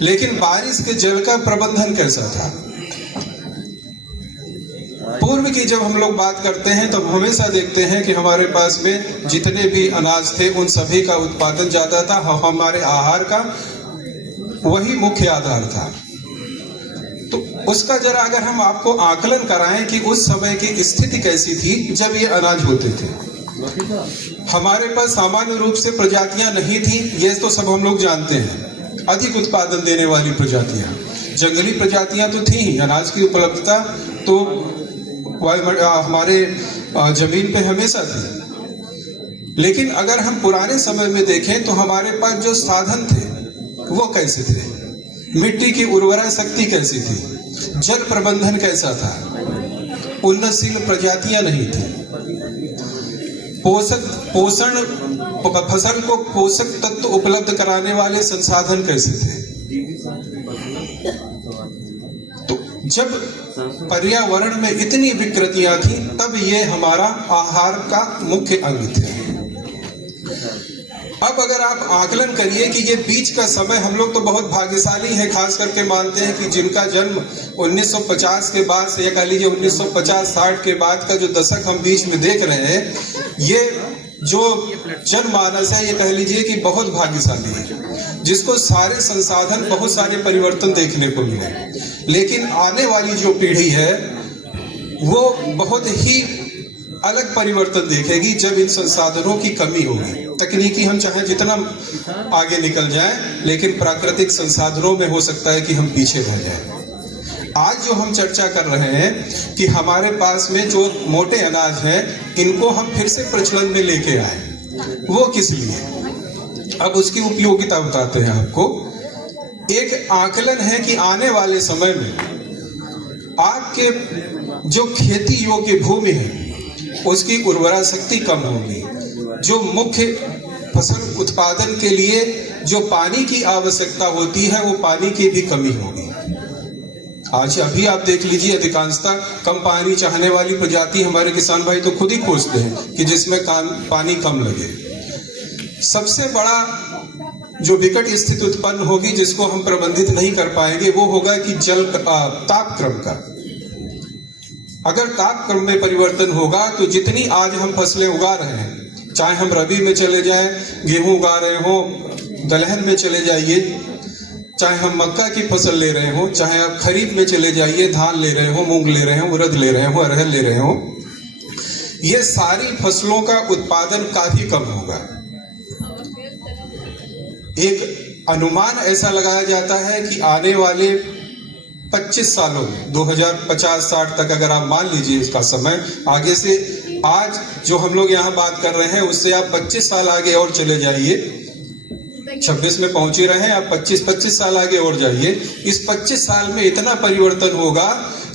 लेकिन बारिश के जल का प्रबंधन कैसा था। पूर्व की जब हम लोग बात करते हैं तो हमेशा देखते हैं कि हमारे पास में जितने भी अनाज थे उन सभी का उत्पादन ज्यादा था, हमारे आहार का वही मुख्य आधार था। तो उसका जरा अगर हम आपको आकलन कराएं कि उस समय की स्थिति कैसी थी जब ये अनाज होते थे। हमारे पास सामान्य रूप से प्रजातियां नहीं थी, ये तो सब हम लोग जानते हैं। अधिक उत्पादन देने वाली प्रजातियां, जंगली प्रजातियां तो थी, अनाज की उपलब्धता तो हमारे जमीन पे हमेशा थी। लेकिन अगर हम पुराने समय में देखें तो हमारे पास जो साधन थे वो कैसे थे, मिट्टी की उर्वरा शक्ति कैसी थी, जल प्रबंधन कैसा था, उन्नतशील प्रजातियां नहीं थी, पोषण फसल को पोषक तत्व उपलब्ध कराने वाले संसाधन कैसे थे। तो जब पर्यावरण में इतनी विकृतियां थी तब ये हमारा आहार का मुख्य अंग थे। अब अगर आप आकलन करिए कि ये बीच का समय, हम लोग तो बहुत भाग्यशाली हैं, खास करके मानते हैं कि जिनका जन्म 1950 के बाद से, या कह लीजिए 1950-60 के बाद का जो दशक हम बीच में देख रहे हैं, ये जो जनमानस है ये कह लीजिए कि बहुत भाग्यशाली है। जिसको सारे संसाधन, बहुत सारे परिवर्तन देखने को मिले, लेकिन आने वाली जो पीढ़ी है वो बहुत ही अलग परिवर्तन देखेगी जब इन संसाधनों की कमी होगी। तकनीकी हम चाहे जितना आगे निकल जाएं, लेकिन प्राकृतिक संसाधनों में हो सकता है कि हम पीछे रह जाएं। आज जो हम चर्चा कर रहे हैं कि हमारे पास में जो मोटे अनाज हैं, इनको हम फिर से प्रचलन में लेके आए, वो किस लिए? अब उसकी उपयोगिता बताते हैं आपको। एक आकलन है कि आने वाले समय में आपके जो खेती योग्य भूमि है उसकी उर्वरा शक्ति कम होगी। जो मुख्य फसल उत्पादन के लिए जो पानी की आवश्यकता होती है, वो पानी की भी कमी होगी। आज अभी आप देख लीजिए, अधिकांशतः कम पानी चाहने वाली प्रजाति हमारे किसान भाई तो खुद ही खोजते हैं कि जिसमें पानी कम लगे। सबसे बड़ा जो विकट स्थिति उत्पन्न होगी जिसको हम प्रबंधित नहीं कर पाएंगे, वो होगा कि तापक्रम का। अगर तापक्रम में परिवर्तन होगा तो जितनी आज हम फसलें उगा रहे हैं, चाहे हम रबी में चले जाएं, गेहूं उगा रहे हो, दलहन में चले जाइए, चाहे हम मक्का की फसल ले रहे हो, चाहे आप खरीफ में चले जाइए, धान ले रहे हो, मूंग ले रहे हो, उड़द ले रहे हो, अरहर ले रहे हो, ये सारी फसलों का उत्पादन काफी कम होगा। एक अनुमान ऐसा लगाया जाता है कि आने वाले 25 सालों में 2050-60 तक अगर आप मान लीजिए इसका समय आगे से, आज जो हम लोग यहाँ बात कर रहे हैं उससे आप 25 साल आगे और चले जाइए, 26 में पहुंच ही रहे हैं, आप 25 साल आगे और जाइए। इस 25 साल में इतना परिवर्तन होगा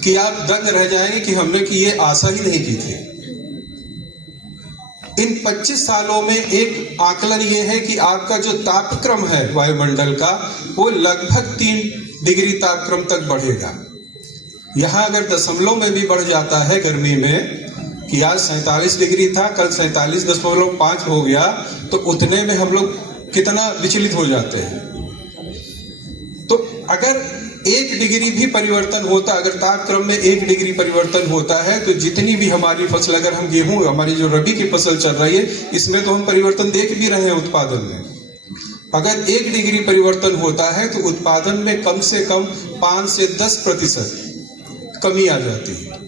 कि आप दंग रह जाएंगे कि हमने कि ये आशा ही नहीं की थी। इन 25 सालों में एक आकलन ये है कि आपका जो तापक्रम है वायुमंडल का, वो लगभग 3 डिग्री तापक्रम तक बढ़ेगा। यहां अगर दशमलव में भी बढ़ जाता है गर्मी में, कि आज 47 डिग्री था, कल 47.5 हो गया, तो उतने में हम लोग कितना विचलित हो जाते हैं। तो अगर 1 डिग्री भी परिवर्तन होता, अगर तापक्रम में 1 डिग्री परिवर्तन होता है, तो जितनी भी हमारी फसल, अगर हम गेहूं, हमारी जो रबी की फसल चल रही है, इसमें तो हम परिवर्तन देख भी रहे हैं उत्पादन में। अगर 1 डिग्री परिवर्तन होता है तो उत्पादन में कम से कम 5 से 10% कमी आ जाती है।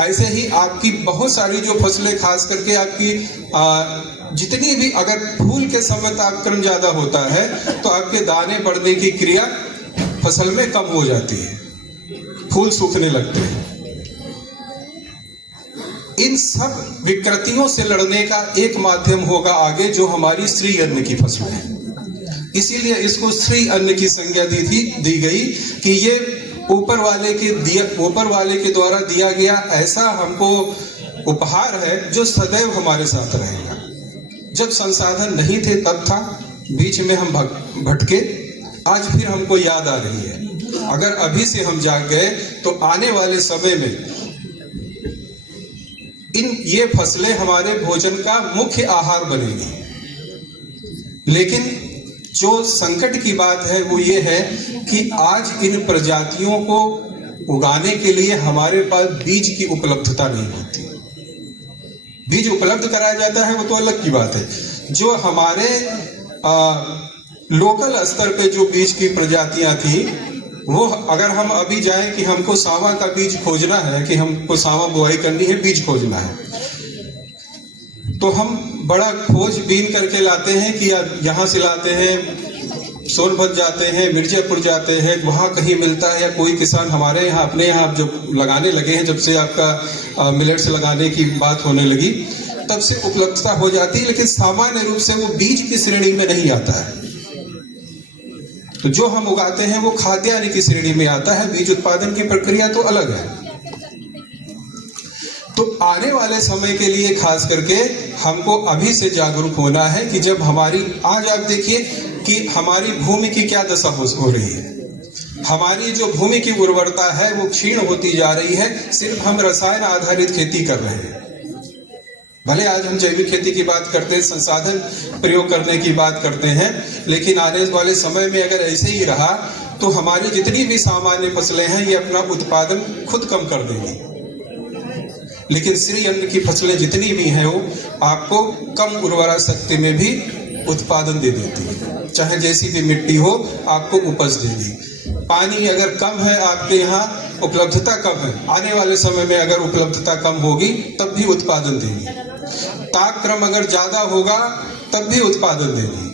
ऐसे ही आपकी बहुत सारी जो फसलें, खास करके आपकी जितनी भी, अगर फूल के समय तापक्रम ज्यादा होता है तो आपके दाने बढ़ने की क्रिया फसल में कम हो जाती है, फूल सूखने लगते हैं। इन सब विकृतियों से लड़ने का एक माध्यम होगा आगे, जो हमारी श्री अन्न की फसलें हैं। इसीलिए इसको श्री अन्न की संज्ञा दी गई कि ये ऊपर वाले के द्वारा दिया गया ऐसा हमको उपहार है जो सदैव हमारे साथ रहेगा। जब संसाधन नहीं थे तब था, बीच में हम भटके, आज फिर हमको याद आ रही है। अगर अभी से हम जाग गए तो आने वाले समय में ये फसलें हमारे भोजन का मुख्य आहार बनेगी। लेकिन जो संकट की बात है वो ये है कि आज इन प्रजातियों को उगाने के लिए हमारे पास बीज की उपलब्धता नहीं होती। बीज उपलब्ध कराया जाता है वो तो अलग की बात है, जो हमारे लोकल स्तर पे जो बीज की प्रजातियां थी, वो अगर हम अभी जाएं कि हमको सांवा का बीज खोजना है, कि हमको सांवा बुआई करनी है, बीज खोजना है, तो हम बड़ा खोजबीन करके लाते हैं कि यहाँ से लाते हैं, सोनभद्र जाते हैं, मिर्जापुर जाते हैं, वहाँ कहीं मिलता है, या कोई किसान हमारे यहाँ अपने यहाँ जब लगाने लगे हैं, जब से आपका मिलेट्स लगाने की बात होने लगी, तब से उपलब्धता हो जाती है, लेकिन सामान्य रूप से वो बीज की श्रेणी में नहीं आता है। तो जो हम उगाते हैं वो खाद्यान्न की श्रेणी में आता है, बीज उत्पादन की प्रक्रिया तो अलग है। तो आने वाले समय के लिए खास करके हमको अभी से जागरूक होना है कि जब हमारी, आज आप देखिए कि हमारी भूमि की क्या दशा हो रही है। हमारी जो भूमि की उर्वरता है वो क्षीण होती जा रही है, सिर्फ हम रसायन आधारित खेती कर रहे हैं। भले आज हम जैविक खेती की बात करते हैं, संसाधन प्रयोग करने की बात करते हैं, लेकिन आने वाले समय में अगर ऐसे ही रहा तो हमारी जितनी भी सामान्य फसलें हैं ये अपना उत्पादन खुद कम कर देंगी। लेकिन श्री अन्न की फसलें जितनी भी हैं वो आपको कम उर्वरा शक्ति में भी उत्पादन दे देती है, चाहे जैसी भी मिट्टी हो आपको उपज देगी। पानी अगर कम है आपके यहाँ, उपलब्धता कम है, आने वाले समय में अगर उपलब्धता कम होगी तब भी उत्पादन देगी। तापक्रम अगर ज्यादा होगा तब भी उत्पादन देगी।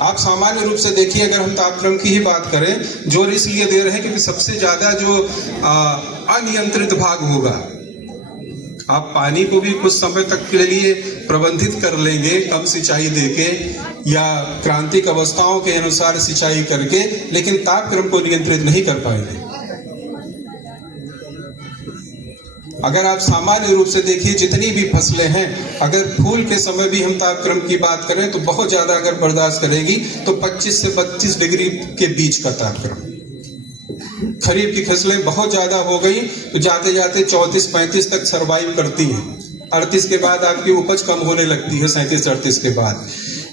आप सामान्य रूप से देखिए, अगर हम तापक्रम की ही बात करें, जोर इसलिए दे रहे हैं क्योंकि सबसे ज्यादा जो अनियंत्रित भाग होगा, आप पानी को भी कुछ समय तक के लिए प्रबंधित कर लेंगे कम सिंचाई देके या क्रांतिक अवस्थाओं के अनुसार सिंचाई करके, लेकिन तापक्रम को नियंत्रित नहीं कर पाएंगे। अगर आप सामान्य रूप से देखिए, जितनी भी फसलें हैं, अगर फूल के समय भी हम तापक्रम की बात करें तो बहुत ज्यादा अगर बर्दाश्त करेगी तो 25 से 32 डिग्री के बीच का तापक्रम। खरीफ की फसलें बहुत ज्यादा हो गई तो जाते जाते 34-35 तक सरवाइव करती हैं। 38 के बाद आपकी उपज कम होने लगती है, 37-38 के बाद।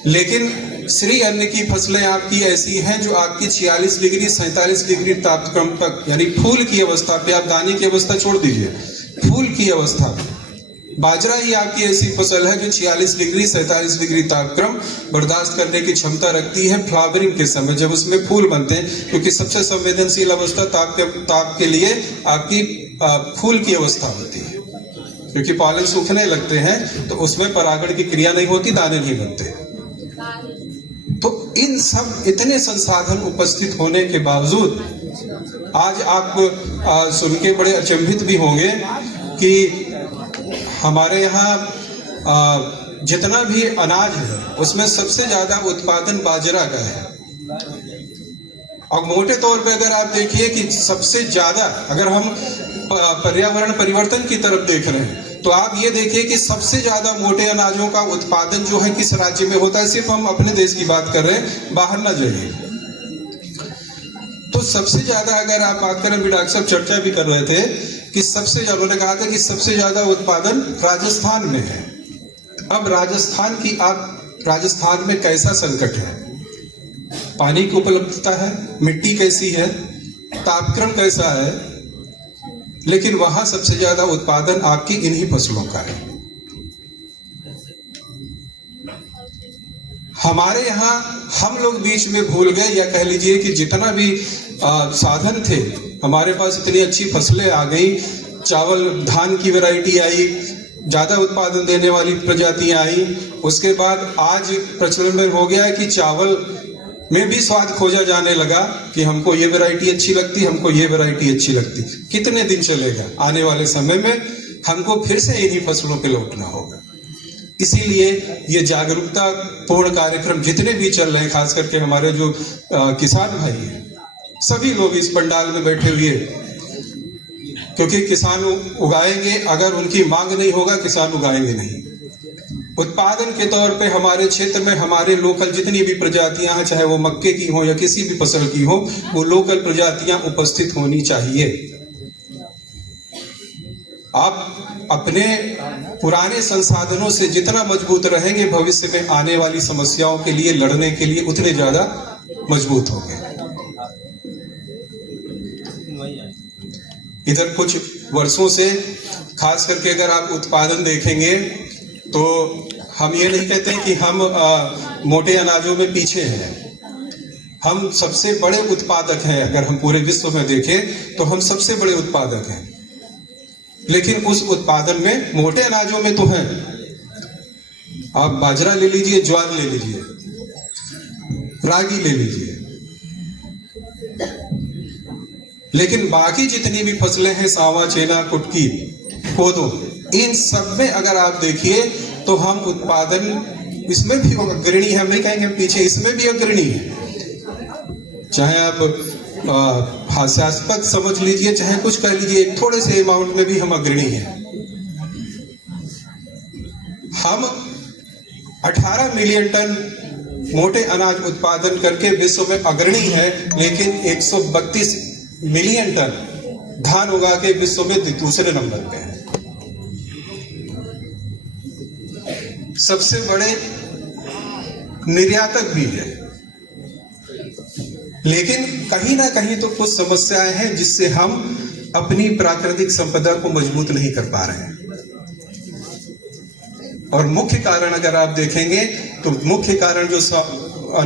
लेकिन श्री अन्न की फसलें आपकी ऐसी हैं जो आपकी 46 डिग्री 47 डिग्री तापक्रम तक, यानी फूल की अवस्था पे, आप दाने की अवस्था छोड़ दीजिए, फूल की अवस्था में बाजरा ही आपकी ऐसी फसल है जो 46 डिग्री 47 डिग्री तापक्रम बर्दाश्त करने की क्षमता रखती है फ्लावरिंग के समय, जब उसमें फूल बनते हैं, क्योंकि सबसे संवेदनशील अवस्था ताप के लिए आपकी फूल की अवस्था होती है, क्योंकि पॉलन सूखने लगते हैं तो उसमें परागण की क्रिया नहीं होती, दाने नहीं बनते। तो इन सब इतने संसाधन उपस्थित होने के बावजूद आज आप सुन के बड़े अचंभित भी होंगे कि हमारे यहाँ जितना भी अनाज है उसमें सबसे ज्यादा उत्पादन बाजरा का है। और मोटे तौर पे अगर आप देखिए कि सबसे ज्यादा, अगर हम पर्यावरण परिवर्तन की तरफ देख रहे हैं तो आप ये देखिए कि सबसे ज्यादा मोटे अनाजों का उत्पादन जो है किस राज्य में होता है। सिर्फ हम अपने देश की बात कर रहे हैं, बाहर ना जाइए। तो सबसे ज्यादा अगर आप बात करें, अभी डॉक्टर साहब चर्चा भी कर रहे थे कि सबसे ज्यादा, उन्होंने कहा था कि सबसे ज्यादा उत्पादन राजस्थान में है। अब राजस्थान में कैसा संकट है? पानी की उपलब्धता है, मिट्टी कैसी है, तापक्रम कैसा है, लेकिन वहां सबसे ज्यादा उत्पादन आपकी इन्हीं फसलों का है। हमारे यहाँ हम लोग बीच में भूल गए, या कह लीजिए कि जितना भी साधन थे हमारे पास, इतनी अच्छी फसलें आ गई, चावल धान की वैरायटी आई, ज्यादा उत्पादन देने वाली प्रजातियां आई। उसके बाद आज प्रचलन में हो गया है कि चावल में भी स्वाद खोजा जाने लगा कि हमको ये वैरायटी अच्छी लगती, हमको ये वैरायटी अच्छी लगती। कितने दिन चलेगा? आने वाले समय में हमको फिर से इन्हीं फसलों पे लौटना होगा। इसीलिए ये जागरूकता पूर्ण कार्यक्रम जितने भी चल रहे हैं, खास करके हमारे जो किसान भाई हैं, सभी लोग इस पंडाल में बैठे हुए, क्योंकि किसान उगाएंगे, अगर उनकी मांग नहीं होगा किसान उगाएंगे नहीं। उत्पादन के तौर पे हमारे क्षेत्र में हमारे लोकल जितनी भी प्रजातियां हैं, चाहे वो मक्के की हो या किसी भी फसल की हो, वो लोकल प्रजातियां उपस्थित होनी चाहिए। आप अपने पुराने संसाधनों से जितना मजबूत रहेंगे, भविष्य में आने वाली समस्याओं के लिए लड़ने के लिए उतने ज्यादा मजबूत होंगे। इधर कुछ वर्षों से खास करके अगर आप उत्पादन देखेंगे तो हम ये नहीं कहते कि हम मोटे अनाजों में पीछे हैं। हम सबसे बड़े उत्पादक हैं। अगर हम पूरे विश्व में देखें तो हम सबसे बड़े उत्पादक हैं, लेकिन उस उत्पादन में मोटे अनाजों में तो हैं। आप बाजरा ले लीजिए, ज्वार ले लीजिए, रागी ले लीजिए, लेकिन बाकी जितनी भी फसलें हैं, सावा, चेना, कुटकी, कोदो, इन सब में अगर आप देखिए तो हम उत्पादन इसमें भी अग्रणी है। हम नहीं कहेंगे पीछे, इसमें भी अग्रणी है। चाहे आप हास्यास्पद समझ लीजिए, चाहे कुछ कह लीजिए, थोड़े से अमाउंट में भी हम अग्रणी हैं। हम 18 मिलियन टन मोटे अनाज उत्पादन करके विश्व में अग्रणी है, लेकिन 132 मिलियन टन धान उगा के विश्व में दूसरे नंबर पे है। सबसे बड़े निर्यातक भी है, लेकिन कहीं ना कहीं तो कुछ समस्याएं हैं जिससे हम अपनी प्राकृतिक संपदा को मजबूत नहीं कर पा रहे हैं। और मुख्य कारण अगर आप देखेंगे तो मुख्य कारण जो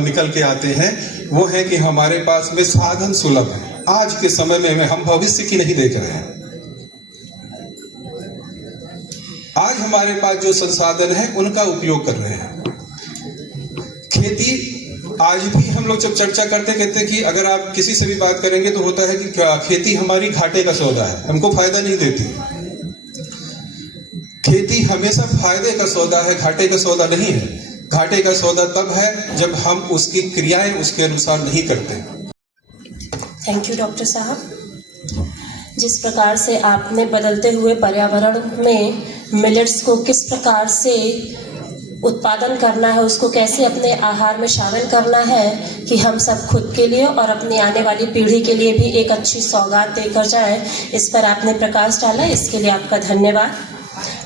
निकल के आते हैं वो है कि हमारे पास में साधन सुलभ है। आज के समय में हम भविष्य की नहीं देख रहे हैं। आज हमारे पास जो संसाधन है उनका उपयोग कर रहे हैं। खेती आज भी हम लोग जब चर्चा करते कहते हैं कि अगर आप किसी से भी बात करेंगे तो होता है कि खेती हमारी घाटे का सौदा है, हमको फायदा नहीं देती। खेती हमेशा फायदे का सौदा है, घाटे का सौदा नहीं है। घाटे का सौदा तब है जब हम उसकी क्रियाएं उसके अनुसार नहीं करते। थैंक यू डॉक्टर साहब। जिस प्रकार से आपने बदलते हुए पर्यावरण में मिलेट्स को किस प्रकार से उत्पादन करना है, उसको कैसे अपने आहार में शामिल करना है कि हम सब खुद के लिए और अपनी आने वाली पीढ़ी के लिए भी एक अच्छी सौगात देकर जाएं, इस पर आपने प्रकाश डाला। इसके लिए आपका धन्यवाद।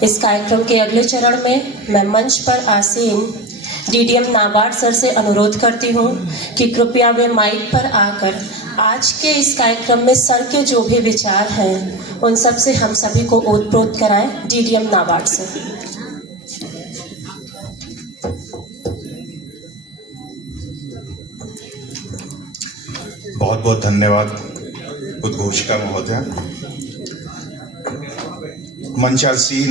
इस कार्यक्रम के अगले चरण में मैं मंच पर आसीन डीडीएम नाबार्ड सर से अनुरोध करती हूँ कि कृपया वे माइक पर आकर आज के इस कार्यक्रम में सर के जो भी विचार हैं उन सब से हम सभी को ओतप्रोत कराएं। DDM NABARD sir. बहुत बहुत धन्यवाद उद्घोषिका महोदय। मंचासीन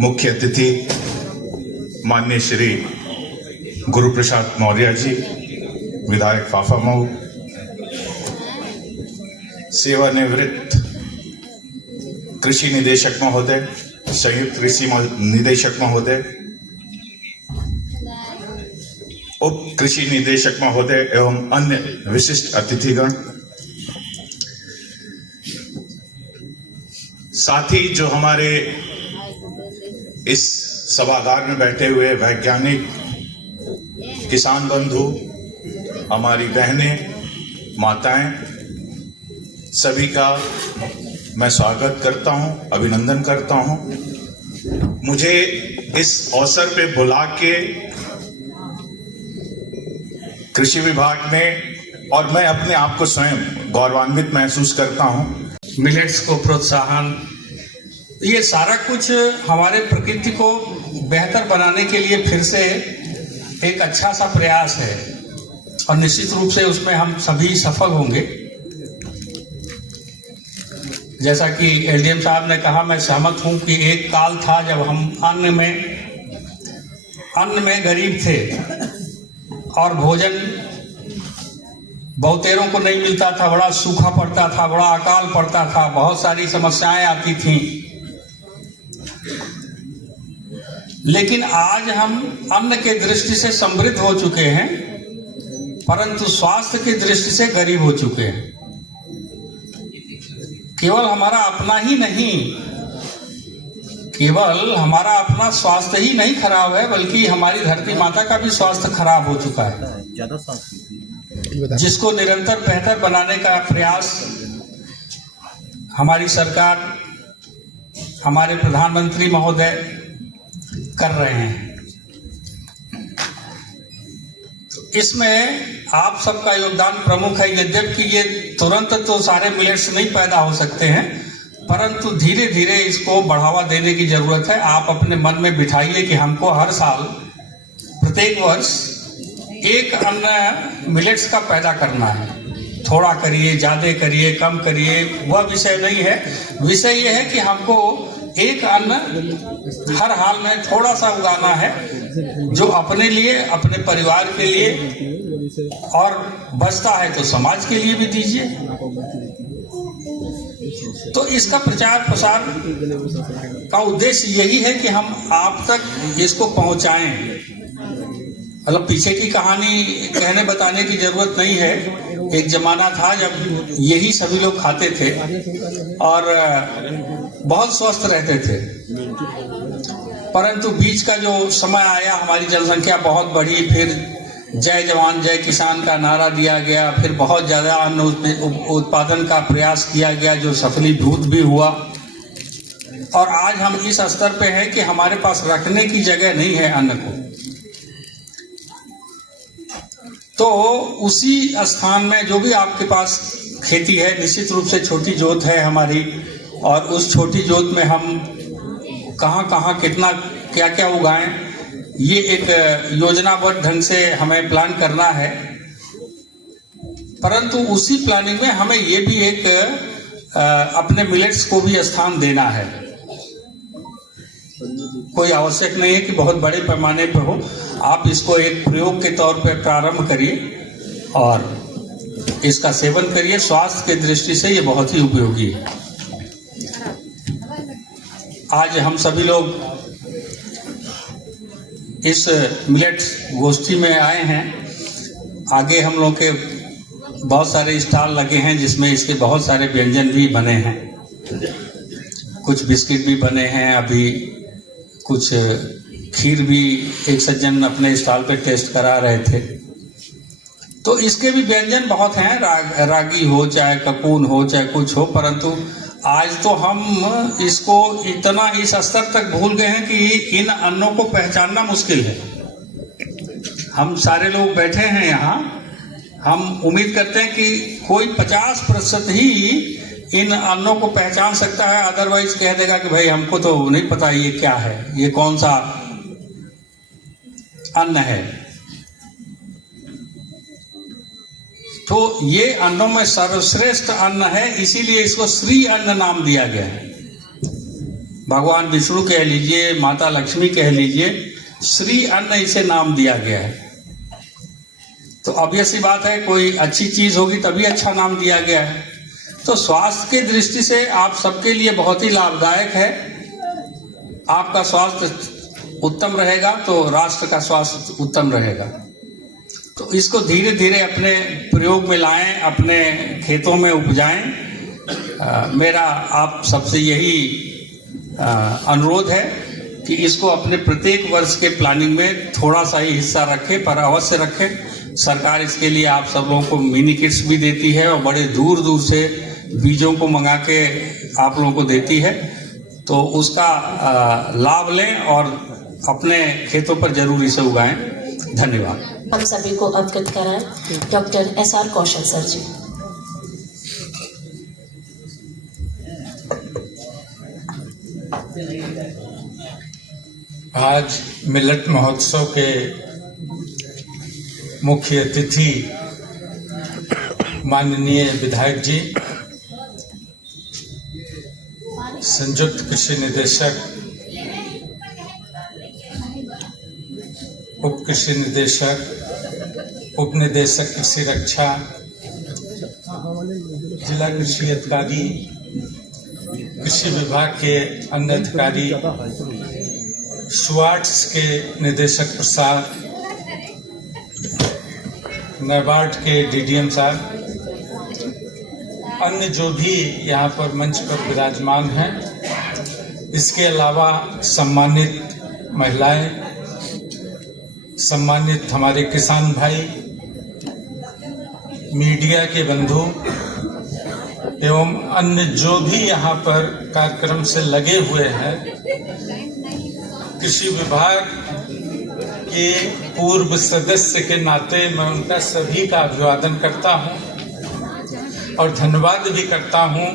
मुख्य अतिथि माननीय श्री गुरु प्रसाद मौर्य जी, विधायक फाफामऊ, सेवानिवृत्त कृषि निदेशक महोदय, संयुक्त कृषि निदेशक महोदय, उप कृषि निदेशक महोदय एवं अन्य विशिष्ट अतिथिगण, साथ ही जो हमारे इस सभागार में बैठे हुए वैज्ञानिक, किसान बंधु, हमारी बहनें, माताएं, सभी का मैं स्वागत करता हूं, अभिनंदन करता हूं। मुझे इस अवसर पे बुला के कृषि विभाग में और मैं अपने आप को स्वयं गौरवान्वित महसूस करता हूं। मिलेट्स को प्रोत्साहन, ये सारा कुछ हमारे प्रकृति को बेहतर बनाने के लिए फिर से एक अच्छा सा प्रयास है और निश्चित रूप से उसमें हम सभी सफल होंगे। जैसा कि एलडीएम साहब ने कहा, मैं सहमत हूं कि एक काल था जब हम अन्न में गरीब थे और भोजन बहुतेरों को नहीं मिलता था, बड़ा सूखा पड़ता था, बड़ा अकाल पड़ता था, बहुत सारी समस्याएं आती थीं। लेकिन आज हम अन्न के दृष्टि से समृद्ध हो चुके हैं, परंतु स्वास्थ्य की दृष्टि से गरीब हो चुके हैं। केवल हमारा अपना ही नहीं, केवल हमारा अपना स्वास्थ्य ही नहीं खराब है, बल्कि हमारी धरती माता का भी स्वास्थ्य खराब हो चुका है, जिसको निरंतर बेहतर बनाने का प्रयास हमारी सरकार, हमारे प्रधानमंत्री महोदय कर रहे हैं। इसमें आप सबका योगदान प्रमुख है। यद्यपि ये तुरंत तो सारे मिलेट्स नहीं पैदा हो सकते हैं, परंतु धीरे धीरे इसको बढ़ावा देने की जरूरत है। आप अपने मन में बिठाइए कि हमको हर साल प्रत्येक वर्ष एक अन्न मिलेट्स का पैदा करना है। थोड़ा करिए, ज्यादा करिए, कम करिए, वह विषय नहीं है। विषय यह है कि हमको एक अन्न हर हाल में थोड़ा सा उगाना है, जो अपने लिए, अपने परिवार के लिए, और बचता है तो समाज के लिए भी दीजिए। तो इसका प्रचार प्रसार का उद्देश्य यही है कि हम आप तक इसको पहुंचाएं। मतलब पीछे की कहानी कहने बताने की जरूरत नहीं है। एक जमाना था जब यही सभी लोग खाते थे और बहुत स्वस्थ रहते थे, परंतु बीच का जो समय आया, हमारी जनसंख्या बहुत बढ़ी, फिर जय जवान जय किसान का नारा दिया गया, फिर बहुत ज्यादा अन्न उत्पादन का प्रयास किया गया, जो सफलीभूत भी हुआ। और आज हम इस स्तर पे हैं कि हमारे पास रखने की जगह नहीं है अन्न को। तो उसी स्थान में जो भी आपके पास खेती है, निश्चित रूप से छोटी जोत है हमारी, और उस छोटी जोत में हम कहाँ कहाँ कितना क्या क्या उगाएं, ये एक योजनाबद्ध ढंग से हमें प्लान करना है। परंतु उसी प्लानिंग में हमें ये भी एक अपने मिलेट्स को भी स्थान देना है। कोई आवश्यक नहीं है कि बहुत बड़े पैमाने पर हो, आप इसको एक प्रयोग के तौर पर प्रारंभ करिए और इसका सेवन करिए। स्वास्थ्य की दृष्टि से ये बहुत ही उपयोगी है। आज हम सभी लोग इस मिलेट गोष्ठी में आए हैं। आगे हम लोग के बहुत सारे स्टॉल लगे हैं जिसमें इसके बहुत सारे व्यंजन भी बने हैं, कुछ बिस्किट भी बने हैं, अभी कुछ खीर भी एक सज्जन अपने स्टॉल पे टेस्ट करा रहे थे। तो इसके भी व्यंजन बहुत हैं, रागी हो चाहे कपून हो चाहे कुछ हो, परंतु आज तो हम इसको इतना इस स्तर तक भूल गए हैं कि इन अन्नों को पहचानना मुश्किल है। हम सारे लोग बैठे हैं यहाँ, हम उम्मीद करते हैं कि कोई 50% ही इन अन्नों को पहचान सकता है, अदरवाइज कह देगा कि भाई हमको तो नहीं पता ये क्या है, ये कौन सा अन्न है। तो ये अन्नों में सर्वश्रेष्ठ अन्न है, इसीलिए इसको श्री अन्न नाम दिया गया है। भगवान विष्णु कह लीजिए, माता लक्ष्मी कह लीजिए, श्री अन्न इसे नाम दिया गया है। तो ऑब्वियस सी बात है, कोई अच्छी चीज होगी तभी अच्छा नाम दिया गया है। तो स्वास्थ्य की दृष्टि से आप सबके लिए बहुत ही लाभदायक है। आपका स्वास्थ्य उत्तम रहेगा तो राष्ट्र का स्वास्थ्य उत्तम रहेगा। तो इसको धीरे धीरे अपने प्रयोग में लाएं, अपने खेतों में उपजाएं। मेरा आप सबसे यही अनुरोध है कि इसको अपने प्रत्येक वर्ष के प्लानिंग में थोड़ा सा ही हिस्सा रखें, पर अवश्य रखें। सरकार इसके लिए आप सब लोगों को मिनी किट्स भी देती है और बड़े दूर दूर से बीजों को मंगा के आप लोगों को देती है। तो उसका लाभ लें और अपने खेतों पर जरूर इसे उगाएं। धन्यवाद। हम सभी को अवगत कराएं डॉक्टर SR कौशल सर जी। आज मिलेट महोत्सव के मुख्य अतिथि माननीय विधायक जी, संयुक्त कृषि निदेशक, उप कृषि निदेशक, उप निदेशक कृषि रक्षा, जिला कृषि अधिकारी, कृषि विभाग के अन्य अधिकारी, स्वाट्स के निदेशक प्रसार, नाबार्ड के DDM साहब, अन्य जो भी यहाँ पर मंच पर विराजमान हैं, इसके अलावा सम्मानित महिलाएं, सम्मानित हमारे किसान भाई, मीडिया के बंधु एवं अन्य जो भी यहाँ पर कार्यक्रम से लगे हुए हैं, कृषि विभाग के पूर्व सदस्य के नाते मैं उनका सभी का अभिवादन करता हूँ और धन्यवाद भी करता हूँ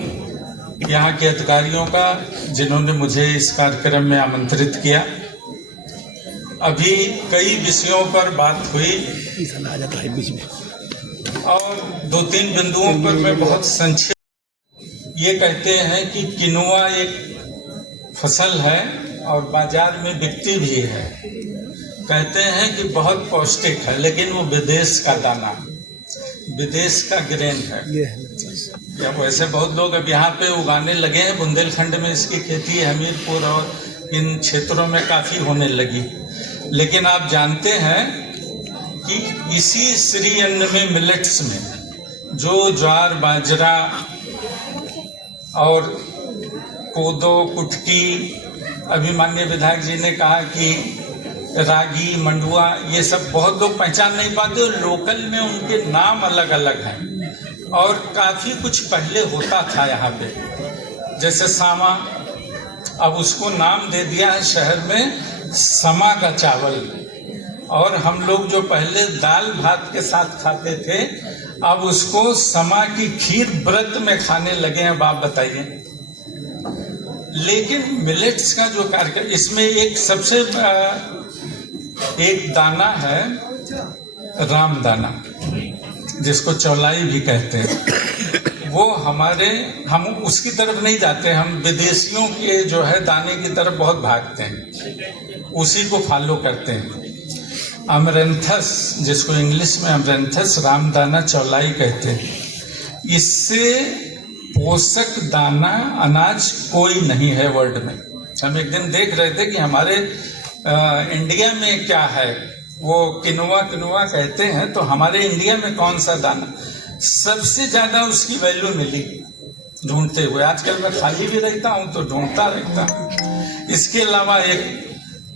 यहाँ के अधिकारियों का जिन्होंने मुझे इस कार्यक्रम में आमंत्रित किया। अभी कई विषयों पर बात हुई और 2-3 बिंदुओं पर मैं बहुत संक्षेप। ये कहते हैं कि किनुआ एक फसल है और बाजार में बिकती भी है। कहते हैं कि बहुत पौष्टिक है, लेकिन वो विदेश का दाना, विदेश का ग्रेन है। या वैसे बहुत लोग अब यहाँ पे उगाने लगे हैं। बुंदेलखंड में इसकी खेती हमीरपुर और इन क्षेत्रों में काफी होने लगी। लेकिन आप जानते हैं कि इसी श्री अन्न में, मिलेट्स में, जो ज्वार, बाजरा और कोदो, कुटकी, अभी माननीय विधायक जी ने कहा कि रागी, मंडुआ, ये सब बहुत लोग पहचान नहीं पाते और लोकल में उनके नाम अलग अलग हैं। और काफी कुछ पहले होता था यहाँ पे, जैसे सामा, अब उसको नाम दे दिया है शहर में समा का चावल। और हम लोग जो पहले दाल भात के साथ खाते थे, अब उसको समा की खीर व्रत में खाने लगे हैं। आप बताइए, लेकिन मिलेट्स का जो कार्यक्रम, इसमें एक सबसे एक दाना है राम दाना, जिसको चौलाई भी कहते हैं। वो हम उसकी तरफ नहीं जाते, हम विदेशियों के जो है दाने की तरफ बहुत भागते हैं, उसी को फॉलो करते हैं। अमरंथस, जिसको इंग्लिश में अमरंथस रामदाना चौलाई कहते हैं, इससे पोषक दाना अनाज कोई नहीं है वर्ल्ड में। हम एक दिन देख रहे थे कि हमारे इंडिया में क्या है, वो किनुआ कहते हैं, तो हमारे इंडिया में कौन सा दाना सबसे ज्यादा उसकी वैल्यू मिली ढूंढते हुए। आजकल मैं खाली भी रहता हूं तो ढूंढता रहता हूं। इसके अलावा एक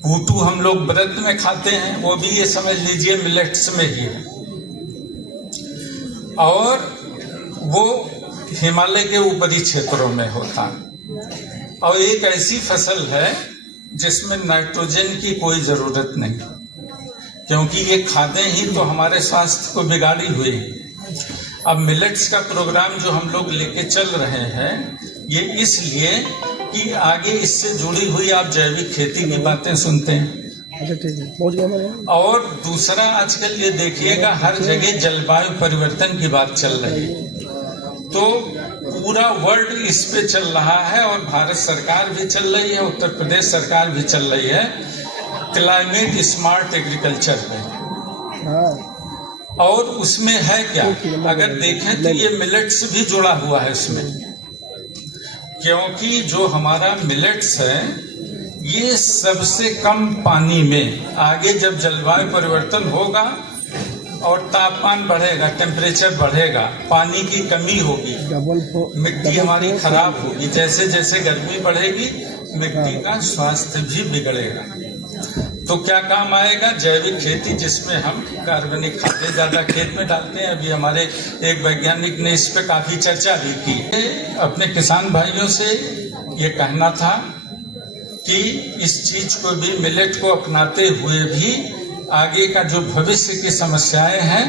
कूटू हम लोग व्रत में खाते हैं, वो भी ये समझ लीजिए मिलेट्स में ही है। और वो हिमालय के ऊपरी क्षेत्रों में होता है, और एक ऐसी फसल है जिसमें नाइट्रोजन की कोई जरूरत नहीं, क्योंकि ये खादें ही तो हमारे स्वास्थ्य को बिगाड़ी हुई है। अब मिलेट्स का प्रोग्राम जो हम लोग लेके चल रहे हैं, ये इसलिए कि आगे इससे जुड़ी हुई आप जैविक खेती की बातें सुनते हैं। और दूसरा, आजकल ये देखिएगा हर जगह जलवायु परिवर्तन की बात चल रही है, तो पूरा वर्ल्ड इस पे चल रहा है, और भारत सरकार भी चल रही है, उत्तर प्रदेश सरकार भी चल रही है क्लाइमेट स्मार्ट एग्रीकल्चर में। और उसमें है क्या, अगर देखें तो ये मिलेट्स भी जुड़ा हुआ है इसमें, क्योंकि जो हमारा मिलेट्स है ये सबसे कम पानी में, आगे जब जलवायु परिवर्तन होगा और तापमान बढ़ेगा, टेम्परेचर बढ़ेगा, पानी की कमी होगी, मिट्टी हमारी खराब होगी, जैसे जैसे गर्मी बढ़ेगी मिट्टी का स्वास्थ्य भी बिगड़ेगा। तो क्या काम आएगा, जैविक खेती, जिसमें हम कार्बनिक खादें ज्यादा खेत में डालते हैं। अभी हमारे एक वैज्ञानिक ने इस पे काफी चर्चा भी की। अपने किसान भाइयों से ये कहना था कि इस चीज को भी, मिलेट को अपनाते हुए भी आगे का जो भविष्य की समस्याएं हैं,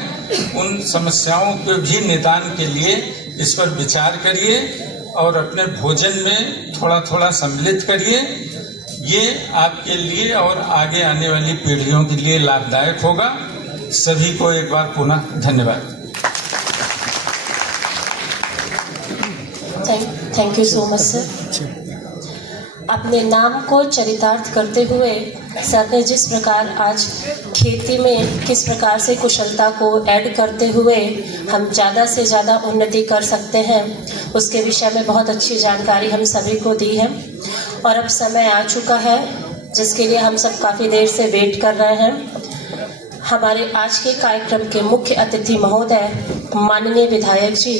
उन समस्याओं के भी निदान के लिए इस पर विचार करिए और अपने भोजन में थोड़ा थोड़ा सम्मिलित करिए। ये आपके लिए और आगे आने वाली पीढ़ियों के लिए लाभदायक होगा। सभी को एक बार पुनः धन्यवाद। Thank you so much sir. अपने नाम को चरितार्थ करते हुए सर ने जिस प्रकार आज खेती में किस प्रकार से कुशलता को ऐड करते हुए हम ज़्यादा से ज़्यादा उन्नति कर सकते हैं, उसके विषय में बहुत अच्छी जानकारी हम सभी को दी है। और अब समय आ चुका है जिसके लिए हम सब काफ़ी देर से वेट कर रहे हैं। हमारे आज के कार्यक्रम के मुख्य अतिथि महोदय माननीय विधायक जी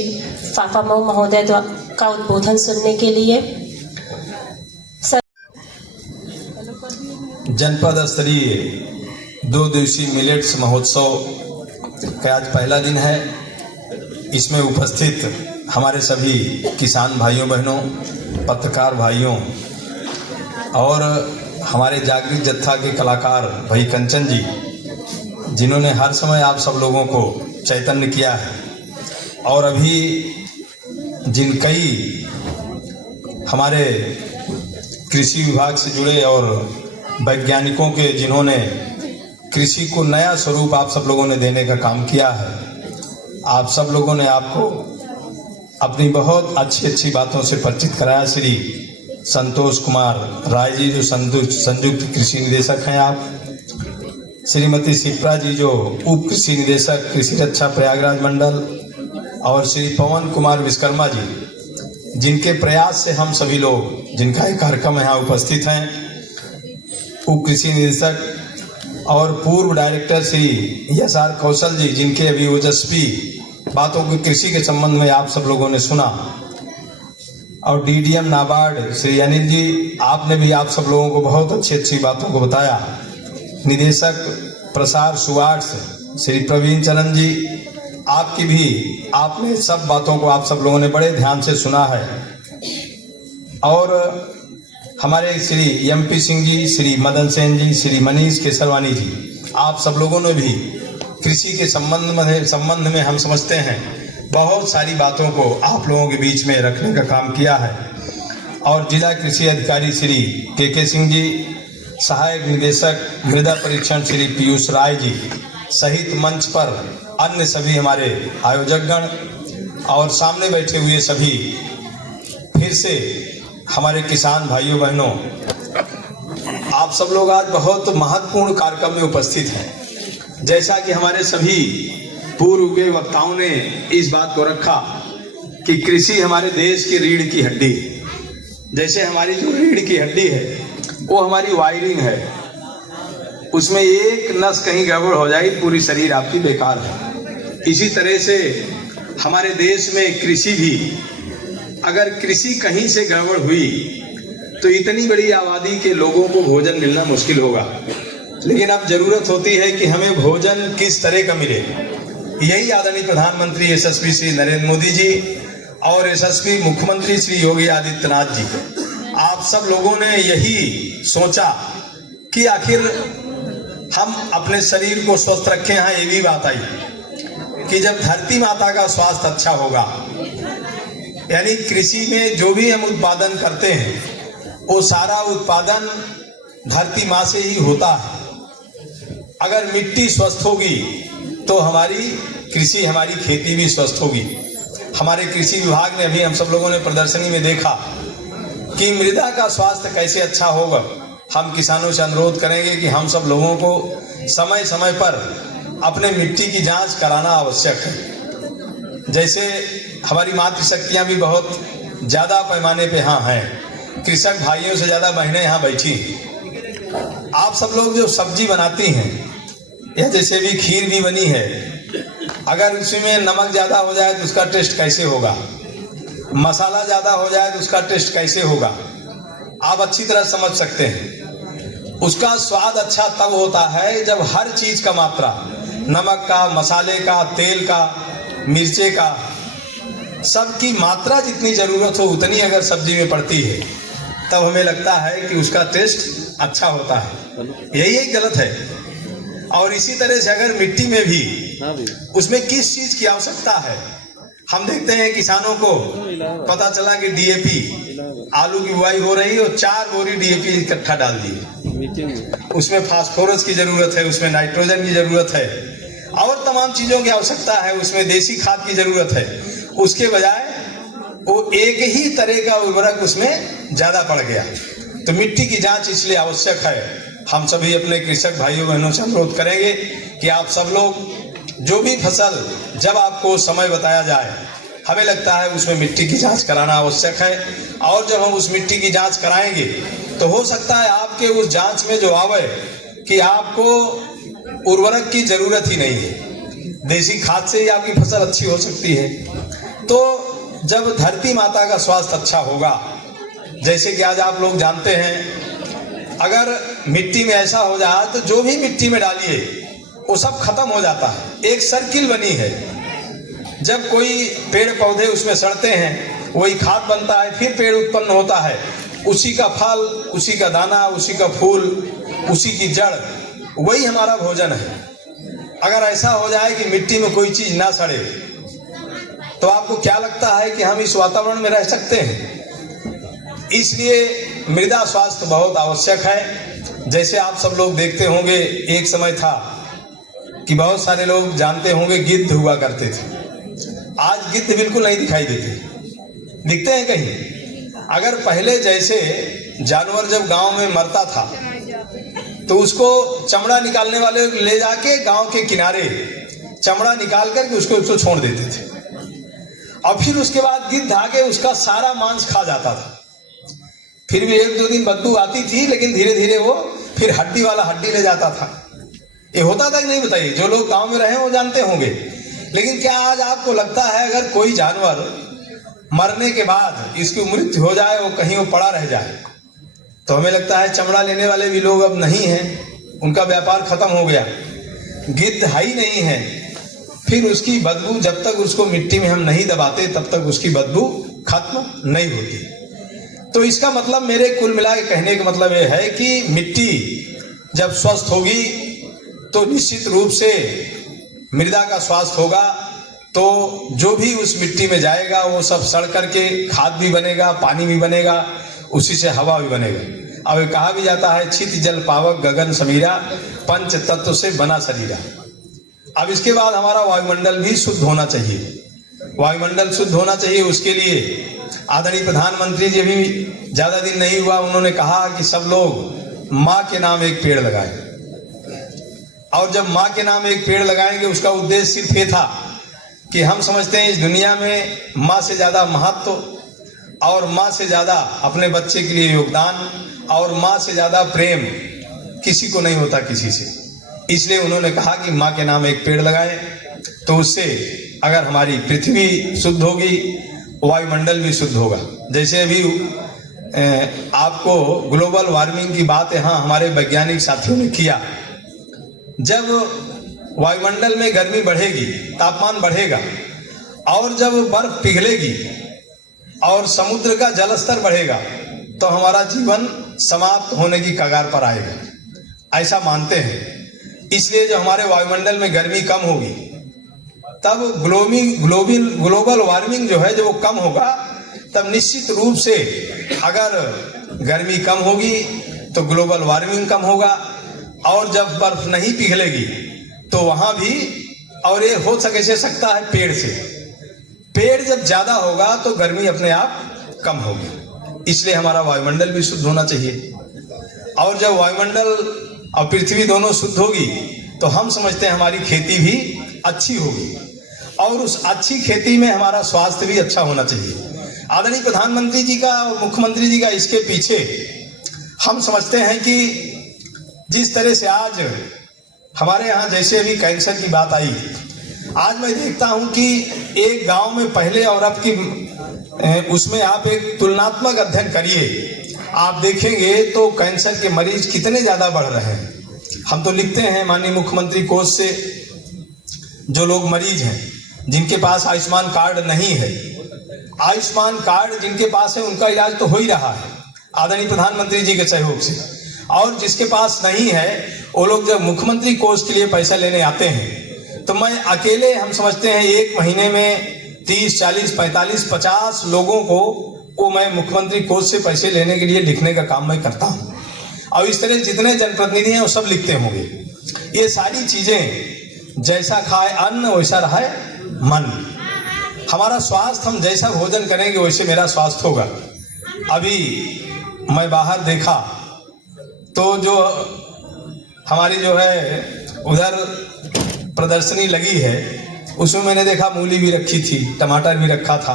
फाफामऊ महोदय का उद्बोधन सुनने के लिए जनपद स्तरीय 2 दिवसीय मिलेट्स महोत्सव का आज पहला दिन है। इसमें उपस्थित हमारे सभी किसान भाइयों बहनों, पत्रकार भाइयों और हमारे जागृत जत्था के कलाकार भाई कंचन जी, जिन्होंने हर समय आप सब लोगों को चैतन्य किया है, और अभी जिन कई हमारे कृषि विभाग से जुड़े और वैज्ञानिकों के, जिन्होंने कृषि को नया स्वरूप आप सब लोगों ने देने का काम किया है, आप सब लोगों ने आपको अपनी बहुत अच्छी अच्छी बातों से परिचित कराया। श्री संतोष कुमार राय जी जो संयुक्त कृषि निदेशक हैं आप, श्रीमती शिप्रा जी जो उप कृषि निदेशक कृषि रक्षा प्रयागराज मंडल, और श्री पवन कुमार विश्वकर्मा जी, जिनके प्रयास से हम सभी लोग, जिनका एक कार्यक्रम यहाँ उपस्थित हैं, उप कृषि निदेशक और पूर्व डायरेक्टर श्री यशआर कौशल जी, जिनके अभी ओजस्वी बातों को कृषि के संबंध में आप सब लोगों ने सुना, और डीडीएम नाबार्ड श्री अनिल जी, आपने भी आप सब लोगों को बहुत अच्छी अच्छी बातों को बताया। निदेशक प्रसार सुवार्ट्स श्री प्रवीण चरण जी, आपकी भी, आपने सब बातों को आप सब लोगों ने बड़े ध्यान से सुना है। और हमारे श्री एमपी सिंह जी, श्री मदन सेन जी, श्री मनीष केसरवानी जी, आप सब लोगों ने भी कृषि के संबंध में हम समझते हैं बहुत सारी बातों को आप लोगों के बीच में रखने का काम किया है। और जिला कृषि अधिकारी श्री के सिंह जी, सहायक निदेशक मृदा परीक्षण श्री पीयूष राय जी सहित मंच पर अन्य सभी हमारे आयोजकगण और सामने बैठे हुए सभी, फिर से हमारे किसान भाइयों बहनों, आप सब लोग आज बहुत महत्वपूर्ण कार्यक्रम में उपस्थित हैं। जैसा कि हमारे सभी पूर्व के वक्ताओं ने इस बात को रखा कि कृषि हमारे देश की रीढ़ की हड्डी है। जैसे हमारी जो रीढ़ की हड्डी है वो हमारी वायरिंग है, उसमें एक नस कहीं गड़बड़ हो जाए पूरी शरीर आपकी बेकार है। इसी तरह से हमारे देश में कृषि भी, अगर कृषि कहीं से गड़बड़ हुई तो इतनी बड़ी आबादी के लोगों को भोजन मिलना मुश्किल होगा। लेकिन अब जरूरत होती है कि हमें भोजन किस तरह का मिले। यही आदरणीय प्रधानमंत्री यशस्वी श्री नरेंद्र मोदी जी और यशस्वी मुख्यमंत्री श्री योगी आदित्यनाथ जी, आप सब लोगों ने यही सोचा कि आखिर हम अपने शरीर को स्वस्थ रखें। हाँ, ये भी बात आई कि जब धरती माता का स्वास्थ्य अच्छा होगा, यानी कृषि में जो भी हम उत्पादन करते हैं वो सारा उत्पादन धरती माँ से ही होता है। अगर मिट्टी स्वस्थ होगी तो हमारी कृषि, हमारी खेती भी स्वस्थ होगी। हमारे कृषि विभाग ने अभी हम सब लोगों ने प्रदर्शनी में देखा कि मृदा का स्वास्थ्य कैसे अच्छा होगा। हम किसानों से अनुरोध करेंगे कि हम सब लोगों को समय समय पर अपने मिट्टी की जांच कराना आवश्यक है। जैसे हमारी मातृशक्तियां भी बहुत ज्यादा पैमाने पे यहाँ हैं, कृषक भाइयों से ज्यादा बहनें यहाँ बैठी हैं। आप सब लोग जो सब्जी बनाती हैं या जैसे भी खीर भी बनी है, अगर उसमें नमक ज्यादा हो जाए तो उसका टेस्ट कैसे होगा, मसाला ज्यादा हो जाए तो उसका टेस्ट कैसे होगा, आप अच्छी तरह समझ सकते हैं। उसका स्वाद अच्छा तब होता है जब हर चीज का मात्रा, नमक का, मसाले का, तेल का, मिर्चे का, सबकी मात्रा जितनी जरूरत हो उतनी अगर सब्जी में पड़ती है तब हमें लगता है कि उसका टेस्ट अच्छा होता है। यही गलत है। और इसी तरह से अगर मिट्टी में भी उसमें किस चीज की आवश्यकता है, हम देखते हैं किसानों को पता चला कि डीएपी, आलू की बुआई हो रही और 4 बोरी डीएपी इकट्ठा डाल दी। उसमें फास्फोरस की जरूरत है, उसमें नाइट्रोजन की जरूरत है और तमाम चीजों की आवश्यकता है, उसमें देसी खाद की जरूरत है। उसके बजाय वो एक ही तरह का उर्वरक उसमें ज्यादा पड़ गया। तो मिट्टी की जांच इसलिए आवश्यक है। हम सभी अपने कृषक भाइयों बहनों से अनुरोध करेंगे कि आप सब लोग जो भी फसल, जब आपको समय बताया जाए, हमें लगता है उसमें मिट्टी की जांच कराना आवश्यक है। और जब हम उस मिट्टी की जांच कराएंगे तो हो सकता है आपके उस जांच में जो आवे कि आपको उर्वरक की जरूरत ही नहीं है, देसी खाद से ही आपकी फसल अच्छी हो सकती है। तो जब धरती माता का स्वास्थ्य अच्छा होगा, जैसे कि आज आप लोग जानते हैं, अगर मिट्टी में ऐसा हो जाए तो जो भी मिट्टी में डालिए वो सब खत्म हो जाता है। एक सर्किल बनी है, जब कोई पेड़ पौधे उसमें सड़ते हैं वही खाद बनता है, फिर पेड़ उत्पन्न होता है, उसी का फल, उसी का दाना, उसी का फूल, उसी की जड़, वही हमारा भोजन है। अगर ऐसा हो जाए कि मिट्टी में कोई चीज ना सड़े तो आपको क्या लगता है कि हम इस वातावरण में रह सकते हैं? इसलिए मृदा स्वास्थ्य बहुत आवश्यक है। जैसे आप सब लोग देखते होंगे, एक समय था कि बहुत सारे लोग जानते होंगे गिद्ध हुआ करते थे। आज गिद्ध बिल्कुल नहीं दिखाई देते, दिखते हैं कहीं? अगर पहले जैसे जानवर जब गांव में मरता था तो उसको चमड़ा निकालने वाले ले जाके गांव के किनारे चमड़ा निकाल करके उसको छोड़ देते थे, और फिर उसके बाद गिद्ध आके उसका सारा मांस खा जाता था। फिर भी 1-2 दिन बदबू आती थी, लेकिन धीरे धीरे वो फिर हड्डी वाला हड्डी ले जाता था। ये होता था कि नहीं बताइए? जो लोग गांव में रहे वो जानते होंगे। लेकिन क्या आज आपको लगता है अगर कोई जानवर मरने के बाद इसकी मृत्यु हो जाए, वो कहीं वो पड़ा रह जाए, तो हमें लगता है चमड़ा लेने वाले भी लोग अब नहीं हैं, उनका व्यापार खत्म हो गया, गिद्ध है ही नहीं है। फिर उसकी बदबू, जब तक उसको मिट्टी में हम नहीं दबाते तब तक उसकी बदबू खत्म नहीं होती। तो इसका मतलब, मेरे कुल मिला के कहने का मतलब ये है कि मिट्टी जब स्वस्थ होगी तो निश्चित रूप से मृदा का स्वास्थ्य होगा, तो जो भी उस मिट्टी में जाएगा वो सब सड़ करके खाद भी बनेगा, पानी भी बनेगा, उसी से हवा भी बनेगा। अब ये कहा भी जाता है छित जल पावक गगन समीरा, पंच तत्व से बना शरीरा। अब इसके बाद हमारा वायुमंडल भी शुद्ध होना चाहिए। वायुमंडल शुद्ध होना चाहिए, उसके लिए आदरणीय प्रधानमंत्री जी भी ज्यादा दिन नहीं हुआ, उन्होंने कहा कि सब लोग माँ के नाम एक पेड़ लगाएं। और जब माँ के नाम एक पेड़ लगाएंगे, उसका उद्देश्य सिर्फ ये था कि हम समझते हैं इस दुनिया में माँ से ज्यादा महत्व और माँ से ज्यादा अपने बच्चे के लिए योगदान और माँ से ज्यादा प्रेम किसी को नहीं होता किसी से। इसलिए उन्होंने कहा कि माँ के नाम एक पेड़ लगाएं, तो उससे अगर हमारी पृथ्वी शुद्ध होगी, वायुमंडल भी शुद्ध होगा। जैसे अभी आपको ग्लोबल वार्मिंग की बात यहाँ हमारे वैज्ञानिक साथियों ने किया। जब वायुमंडल में गर्मी बढ़ेगी, तापमान बढ़ेगा, और जब बर्फ पिघलेगी और समुद्र का जलस्तर बढ़ेगा, तो हमारा जीवन समाप्त होने की कगार पर आएगा, ऐसा मानते हैं। इसलिए जो हमारे वायुमंडल में गर्मी कम होगी, तब ग्लोबल वार्मिंग जो है जो वो कम होगा, तब निश्चित रूप से अगर गर्मी कम होगी तो ग्लोबल वार्मिंग कम होगा। और जब बर्फ नहीं पिघलेगी तो वहां भी, और ये हो से सकता है पेड़ से, पेड़ जब ज्यादा होगा तो गर्मी अपने आप कम होगी। इसलिए हमारा वायुमंडल भी शुद्ध होना चाहिए। और जब वायुमंडल और पृथ्वी दोनों शुद्ध होगी तो हम समझते हैं हमारी खेती भी अच्छी होगी, और उस अच्छी खेती में हमारा स्वास्थ्य भी अच्छा होना चाहिए। आदरणीय प्रधानमंत्री जी का और मुख्यमंत्री जी का इसके पीछे हम समझते हैं कि जिस तरह से आज हमारे यहाँ जैसे अभी कैंसर की बात आई, आज मैं देखता हूं कि एक गांव में पहले और अब की उसमें आप एक तुलनात्मक अध्ययन करिए, आप देखेंगे तो कैंसर के मरीज कितने ज्यादा बढ़ रहे हैं। हम तो लिखते हैं माननीय मुख्यमंत्री कोष से, जो लोग मरीज हैं जिनके पास आयुष्मान कार्ड नहीं है, आयुष्मान कार्ड जिनके पास है उनका इलाज तो हो ही रहा है आदरणीय प्रधानमंत्री जी के सहयोग से, और जिसके पास नहीं है वो लोग जब मुख्यमंत्री कोष के लिए पैसा लेने आते हैं, तो मैं अकेले हम समझते हैं एक महीने में 30, 40, 45, 50 लोगों को मैं मुख्यमंत्री कोष से पैसे लेने के लिए लिखने का काम मैं करता हूं। और इस तरह जितने जनप्रतिनिधि हैं वो सब लिखते होंगे। ये सारी चीजें, जैसा खाए अन्न वैसा रहे मन। हमारा स्वास्थ्य, हम जैसा भोजन करेंगे वैसे मेरा स्वास्थ्य होगा। अभी मैं बाहर देखा तो जो हमारी जो है उधर प्रदर्शनी लगी है, उसमें मैंने देखा मूली भी रखी थी, टमाटर भी रखा था,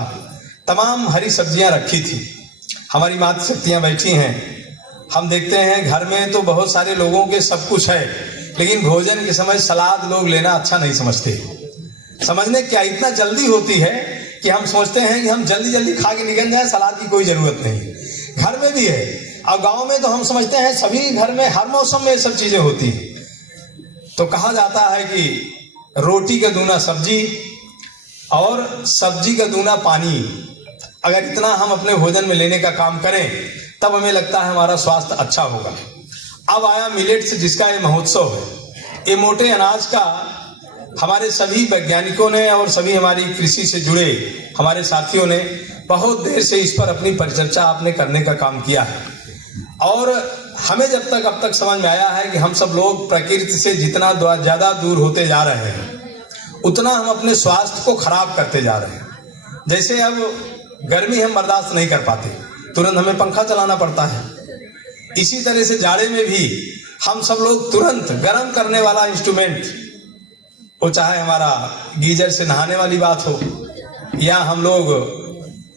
तमाम हरी सब्जियां रखी थी। हमारी मातृ शक्तियां बैठी हैं। हम देखते हैं घर में तो बहुत सारे लोगों के सब कुछ है, लेकिन भोजन के समय सलाद लोग लेना अच्छा नहीं समझते। समझने क्या इतना जल्दी होती है कि हम सोचते हैं कि हम जल्दी जल्दी खा के निकल जाए, सलाद की कोई जरूरत नहीं। घर में भी है और गांव में तो हम समझते हैं सभी घर में हर मौसम में ये सब चीजें होती हैं। तो कहा जाता है कि रोटी का दूना सब्जी और सब्जी का दूना पानी, अगर इतना हम अपने भोजन में लेने का काम करें तब हमें लगता है हमारा स्वास्थ्य अच्छा होगा। अब आया मिलेट्स, जिसका ये महोत्सव है। ये मोटे अनाज का हमारे सभी वैज्ञानिकों ने और सभी हमारी कृषि से जुड़े हमारे साथियों ने बहुत देर से इस पर अपनी परिचर्चा आपने करने का काम किया है। और हमें अब तक समझ में आया है कि हम सब लोग प्रकृति से जितना ज्यादा दूर होते जा रहे हैं, उतना हम अपने स्वास्थ्य को खराब करते जा रहे हैं। जैसे अब गर्मी हम बर्दाश्त नहीं कर पाते, तुरंत हमें पंखा चलाना पड़ता है। इसी तरह से जाड़े में भी हम सब लोग तुरंत गर्म करने वाला इंस्ट्रूमेंट, वो चाहे हमारा गीजर से नहाने वाली बात हो, या हम लोग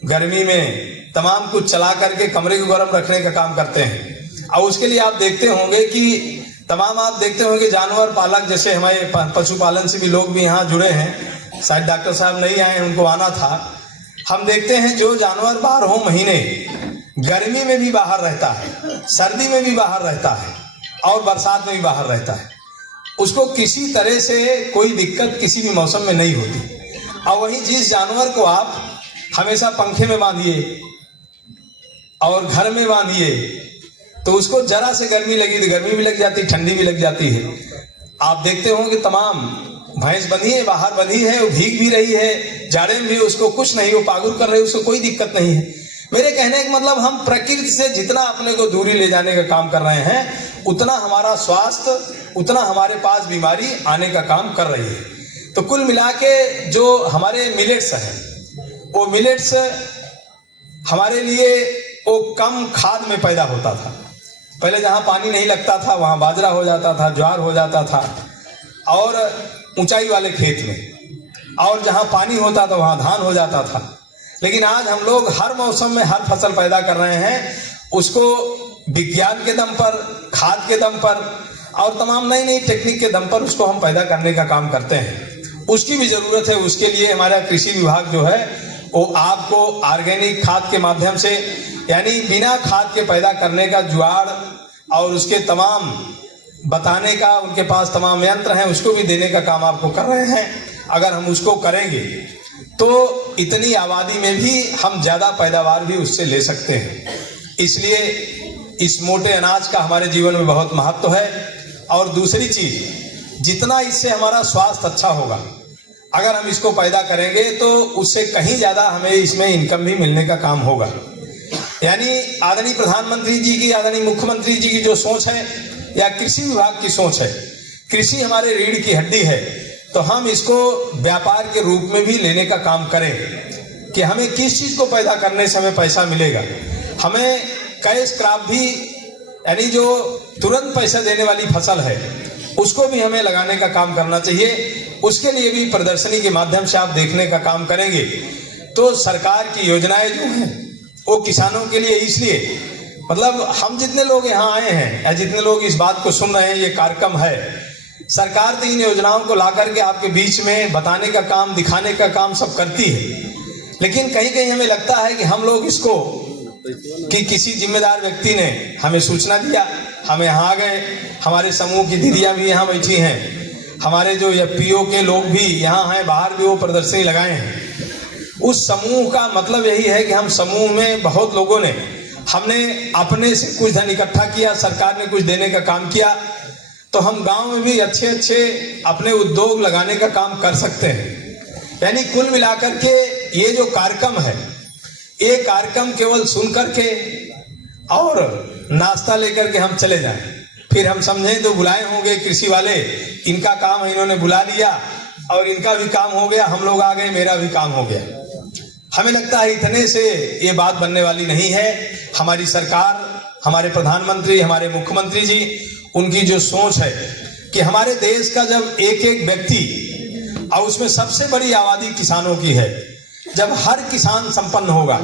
गर्मी में तमाम कुछ चला करके कमरे को गर्म रखने का काम करते हैं। और उसके लिए आप देखते होंगे कि आप देखते होंगे जानवर पालक, जैसे हमारे पशुपालन से भी लोग भी यहाँ जुड़े हैं, शायद डॉक्टर साहब नहीं आए, उनको आना था। हम देखते हैं जो जानवर 12 महीने गर्मी में भी बाहर रहता है, सर्दी में भी बाहर रहता है और बरसात में भी बाहर रहता है, उसको किसी तरह से कोई दिक्कत किसी भी मौसम में नहीं होती। और वहीं जिस जानवर को आप हमेशा पंखे में बांधिए और घर में बांधिए, तो उसको जरा से गर्मी लगी तो गर्मी भी लग जाती, ठंडी भी लग जाती है। आप देखते होंगे तमाम भैंस बंधी है, बाहर बंधी है, वो भीग भी रही है, जाड़े में भी उसको कुछ नहीं, वो पागुर कर रही है, उसको कोई दिक्कत नहीं है। मेरे कहने का मतलब हम प्रकृति से जितना अपने को दूरी ले जाने का काम कर रहे हैं, उतना हमारा स्वास्थ्य, उतना हमारे पास बीमारी आने का काम कर रही है। तो कुल मिला के जो हमारे मिलेट्स हैं, वो मिलेट्स हमारे लिए वो कम खाद में पैदा होता था। पहले जहाँ पानी नहीं लगता था वहाँ बाजरा हो जाता था, ज्वार हो जाता था, और ऊंचाई वाले खेत में, और जहाँ पानी होता था वहाँ धान हो जाता था। लेकिन आज हम लोग हर मौसम में हर फसल पैदा कर रहे हैं, उसको विज्ञान के दम पर, खाद के दम पर और तमाम नई नई टेक्निक के दम पर उसको हम पैदा करने का काम करते हैं। उसकी भी जरूरत है। उसके लिए हमारा कृषि विभाग जो है वो आपको ऑर्गेनिक खाद के माध्यम से, यानी बिना खाद के पैदा करने का जुगाड़ और उसके तमाम बताने का, उनके पास तमाम यंत्र हैं, उसको भी देने का काम आपको कर रहे हैं। अगर हम उसको करेंगे तो इतनी आबादी में भी हम ज्यादा पैदावार भी उससे ले सकते हैं। इसलिए इस मोटे अनाज का हमारे जीवन में बहुत महत्व है। और दूसरी चीज, जितना इससे हमारा स्वास्थ्य अच्छा होगा, अगर हम इसको पैदा करेंगे तो उससे कहीं ज्यादा हमें इसमें इनकम भी मिलने का काम होगा। यानी आदरणीय प्रधानमंत्री जी की, आदरणीय मुख्यमंत्री जी की जो सोच है या कृषि विभाग की सोच है, कृषि हमारे रीढ़ की हड्डी है, तो हम इसको व्यापार के रूप में भी लेने का काम करें कि हमें किस चीज को पैदा करने से हमें पैसा मिलेगा। हमें कैश क्रॉप भी, यानी जो तुरंत पैसा देने वाली फसल है, उसको भी हमें लगाने का काम करना चाहिए। उसके लिए भी प्रदर्शनी के माध्यम से आप देखने का काम करेंगे तो सरकार की योजनाएं जो हैं वो किसानों के लिए, इसलिए मतलब हम जितने लोग यहाँ आए हैं या जितने लोग इस बात को सुन रहे हैं, ये कार्यक्रम है, सरकार तो इन योजनाओं को ला करके आपके बीच में बताने का काम, दिखाने का काम सब करती है। लेकिन कहीं कहीं हमें लगता है कि हम लोग इसको, कि किसी जिम्मेदार व्यक्ति ने हमें सूचना दिया, हम यहाँ आ गए, हमारे समूह की दीदियां भी यहाँ बैठी हैं, हमारे जो एफपीओ के लोग भी यहाँ हैं, बाहर भी वो प्रदर्शनी लगाए हैं। उस समूह का मतलब यही है कि हम समूह में बहुत लोगों ने, हमने अपने से कुछ धन इकट्ठा किया, सरकार ने कुछ देने का काम किया, तो हम गांव में भी अच्छे अच्छे अपने उद्योग लगाने का काम कर सकते हैं। यानी कुल मिलाकर के ये जो कार्यक्रम है, ये कार्यक्रम केवल सुन करके और नाश्ता लेकर के हम चले जाएं, फिर हम समझें तो बुलाए होंगे कृषि वाले, इनका काम है, इन्होंने बुला लिया और इनका भी काम हो गया, हम लोग आ गए, मेरा भी काम हो गया। हमें लगता है इतने से ये बात बनने वाली नहीं है। हमारी सरकार, हमारे प्रधानमंत्री, हमारे मुख्यमंत्री जी, उनकी जो सोच है कि हमारे देश का जब एक एक व्यक्ति, और उसमें सबसे बड़ी आबादी किसानों की है, जब हर किसान संपन्न होगा,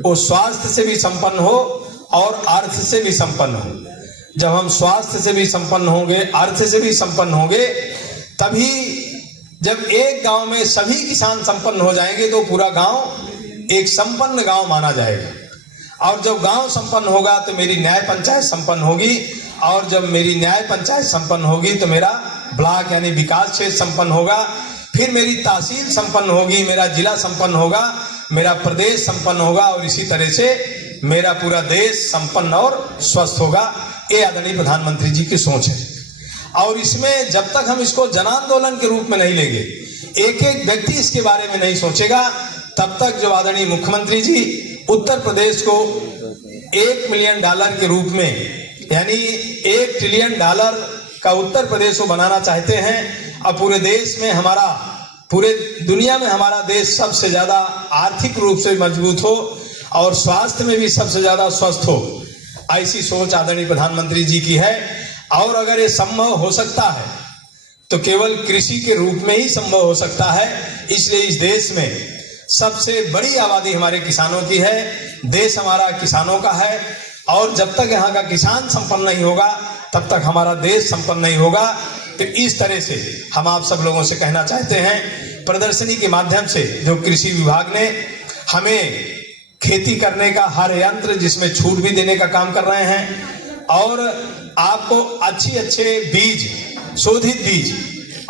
वो स्वास्थ्य से भी संपन्न हो और अर्थ से भी संपन्न हो। जब हम स्वास्थ्य से भी संपन्न होंगे, अर्थ से भी संपन्न होंगे, तभी जब एक गांव में सभी किसान संपन्न हो जाएंगे तो पूरा गांव एक संपन्न गांव माना जाएगा। और जब गांव संपन्न होगा तो मेरी न्याय पंचायत संपन्न होगी, और जब मेरी न्याय पंचायत संपन्न होगी तो मेरा ब्लॉक यानी विकास क्षेत्र संपन्न होगा, फिर मेरी तहसील संपन्न होगी, मेरा जिला संपन्न होगा, मेरा प्रदेश संपन्न होगा, और इसी तरह से मेरा पूरा देश संपन्न और स्वस्थ होगा। ये आदरणीय प्रधानमंत्री जी की सोच है। और इसमें जब तक हम इसको जन आंदोलन के रूप में नहीं लेंगे, एक एक व्यक्ति इसके बारे में नहीं सोचेगा, तब तक जो आदरणीय मुख्यमंत्री जी उत्तर प्रदेश को $1 मिलियन के रूप में, यानी $1 ट्रिलियन का उत्तर प्रदेश को बनाना चाहते हैं, और पूरे देश में हमारा, पूरे दुनिया में हमारा देश सबसे ज्यादा आर्थिक रूप से मजबूत हो और स्वास्थ्य में भी सबसे ज्यादा स्वस्थ हो, ऐसी सोच आदरणीय प्रधानमंत्री जी की है। और अगर ये संभव हो सकता है तो केवल कृषि के रूप में ही संभव हो सकता है। इसलिए इस देश में सबसे बड़ी आबादी हमारे किसानों की है, देश हमारा किसानों का है, और जब तक यहाँ का किसान संपन्न नहीं होगा तब तक हमारा देश संपन्न नहीं होगा। तो इस तरह से हम आप सब लोगों से कहना चाहते हैं, प्रदर्शनी के माध्यम से जो कृषि विभाग ने हमें खेती करने का हर यंत्र, जिसमें छूट भी देने का काम कर रहे हैं, और आपको अच्छे बीज, शोधित बीज,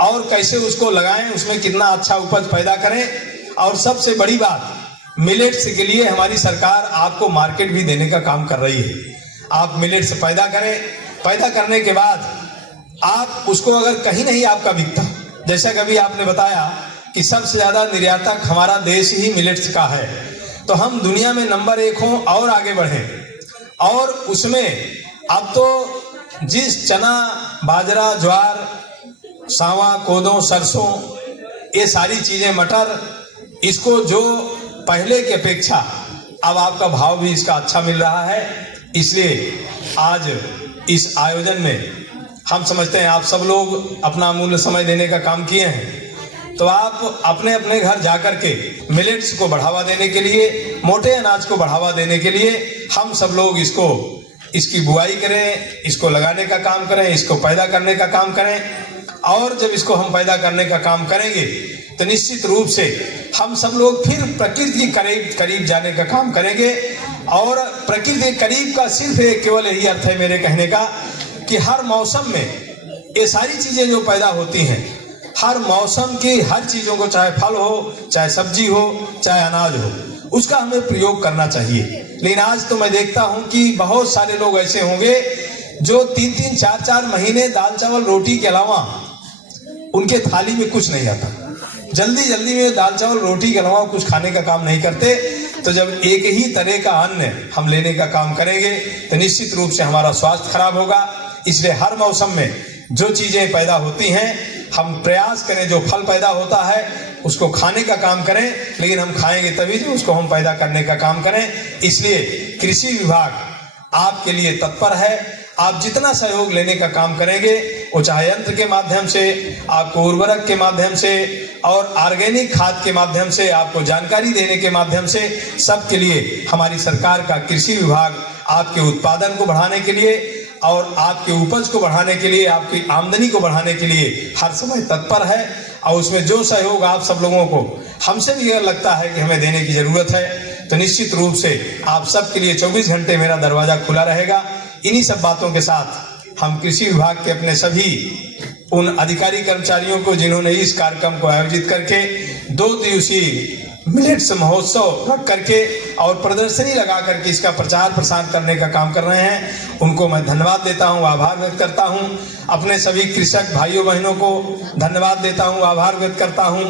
और कैसे उसको लगाएं, उसमें कितना अच्छा उपज पैदा करें, और सबसे बड़ी बात, मिलेट्स के लिए हमारी सरकार आपको मार्केट भी देने का काम कर रही है। आप मिलेट्स पैदा करें, पैदा करने के बाद आप उसको अगर कहीं नहीं आपका बिकता, जैसा कभी आपने बताया कि सबसे ज्यादा निर्यातक हमारा देश ही मिलेट्स का है, तो हम दुनिया में नंबर 1 हों और आगे बढ़ें। और उसमें अब तो जिस चना, बाजरा, ज्वार, सावा, कोदो, सरसों, ये सारी चीजें, मटर, इसको जो पहले की अपेक्षा अब आपका भाव भी इसका अच्छा मिल रहा है। इसलिए आज इस आयोजन में हम समझते हैं आप सब लोग अपना अमूल्य समय देने का काम किए हैं, तो आप अपने अपने घर जाकर के मिलेट्स को बढ़ावा देने के लिए, मोटे अनाज को बढ़ावा देने के लिए हम सब लोग इसकी बुआई करें, इसको लगाने का काम करें, इसको पैदा करने का काम करें। और जब इसको हम पैदा करने का काम करेंगे तो निश्चित रूप से हम सब लोग फिर प्रकृति के करीब जाने का काम करेंगे। और प्रकृति के करीब का सिर्फ एक केवल यही अर्थ है मेरे कहने का कि हर मौसम में ये सारी चीजें जो पैदा होती हैं, हर मौसम की हर चीजों को, चाहे फल हो, चाहे सब्जी हो, चाहे अनाज हो, उसका हमें प्रयोग करना चाहिए। लेकिन आज तो मैं देखता हूं कि बहुत सारे लोग ऐसे होंगे जो 3-3, 4-4 महीने दाल चावल रोटी के अलावा उनके थाली में कुछ नहीं आता। जल्दी में दाल चावल रोटी के अलावा कुछ खाने का काम नहीं करते। तो जब एक ही तरह का अन्न हम लेने का काम करेंगे तो निश्चित रूप से हमारा स्वास्थ्य खराब होगा। इसलिए हर मौसम में जो चीजें पैदा होती हैं हम प्रयास करें, जो फल पैदा होता है उसको खाने का काम करें, लेकिन हम खाएंगे तभी जो उसको हम पैदा करने का काम करें। इसलिए कृषि विभाग आपके लिए तत्पर है। आप जितना सहयोग लेने का काम करेंगे, वो चाहे यंत्र के माध्यम से, आपको उर्वरक के माध्यम से और ऑर्गेनिक खाद के माध्यम से, आपको जानकारी देने के माध्यम से, सबके लिए हमारी सरकार का कृषि विभाग आपके उत्पादन को बढ़ाने के लिए और आपके उपज को बढ़ाने के लिए, आपकी आमदनी को बढ़ाने के लिए हर समय तत्पर है। और उसमें जो सहयोग आप सब लोगों को हमसे भी अगर लगता है कि हमें देने की जरूरत है तो निश्चित रूप से आप सबके लिए 24 घंटे मेरा दरवाजा खुला रहेगा। इन्हीं सब बातों के साथ हम कृषि विभाग के अपने सभी उन अधिकारी कर्मचारियों को जिन्होंने इस कार्यक्रम को आयोजित करके 2 दिवसीय मिलेट्स महोत्सव रख करके और प्रदर्शनी लगा करके इसका प्रचार प्रसार करने का काम कर रहे हैं, उनको मैं धन्यवाद देता हूं, आभार व्यक्त करता हूं। अपने सभी कृषक भाइयों बहनों को धन्यवाद देता हूं, आभार व्यक्त करता हूं।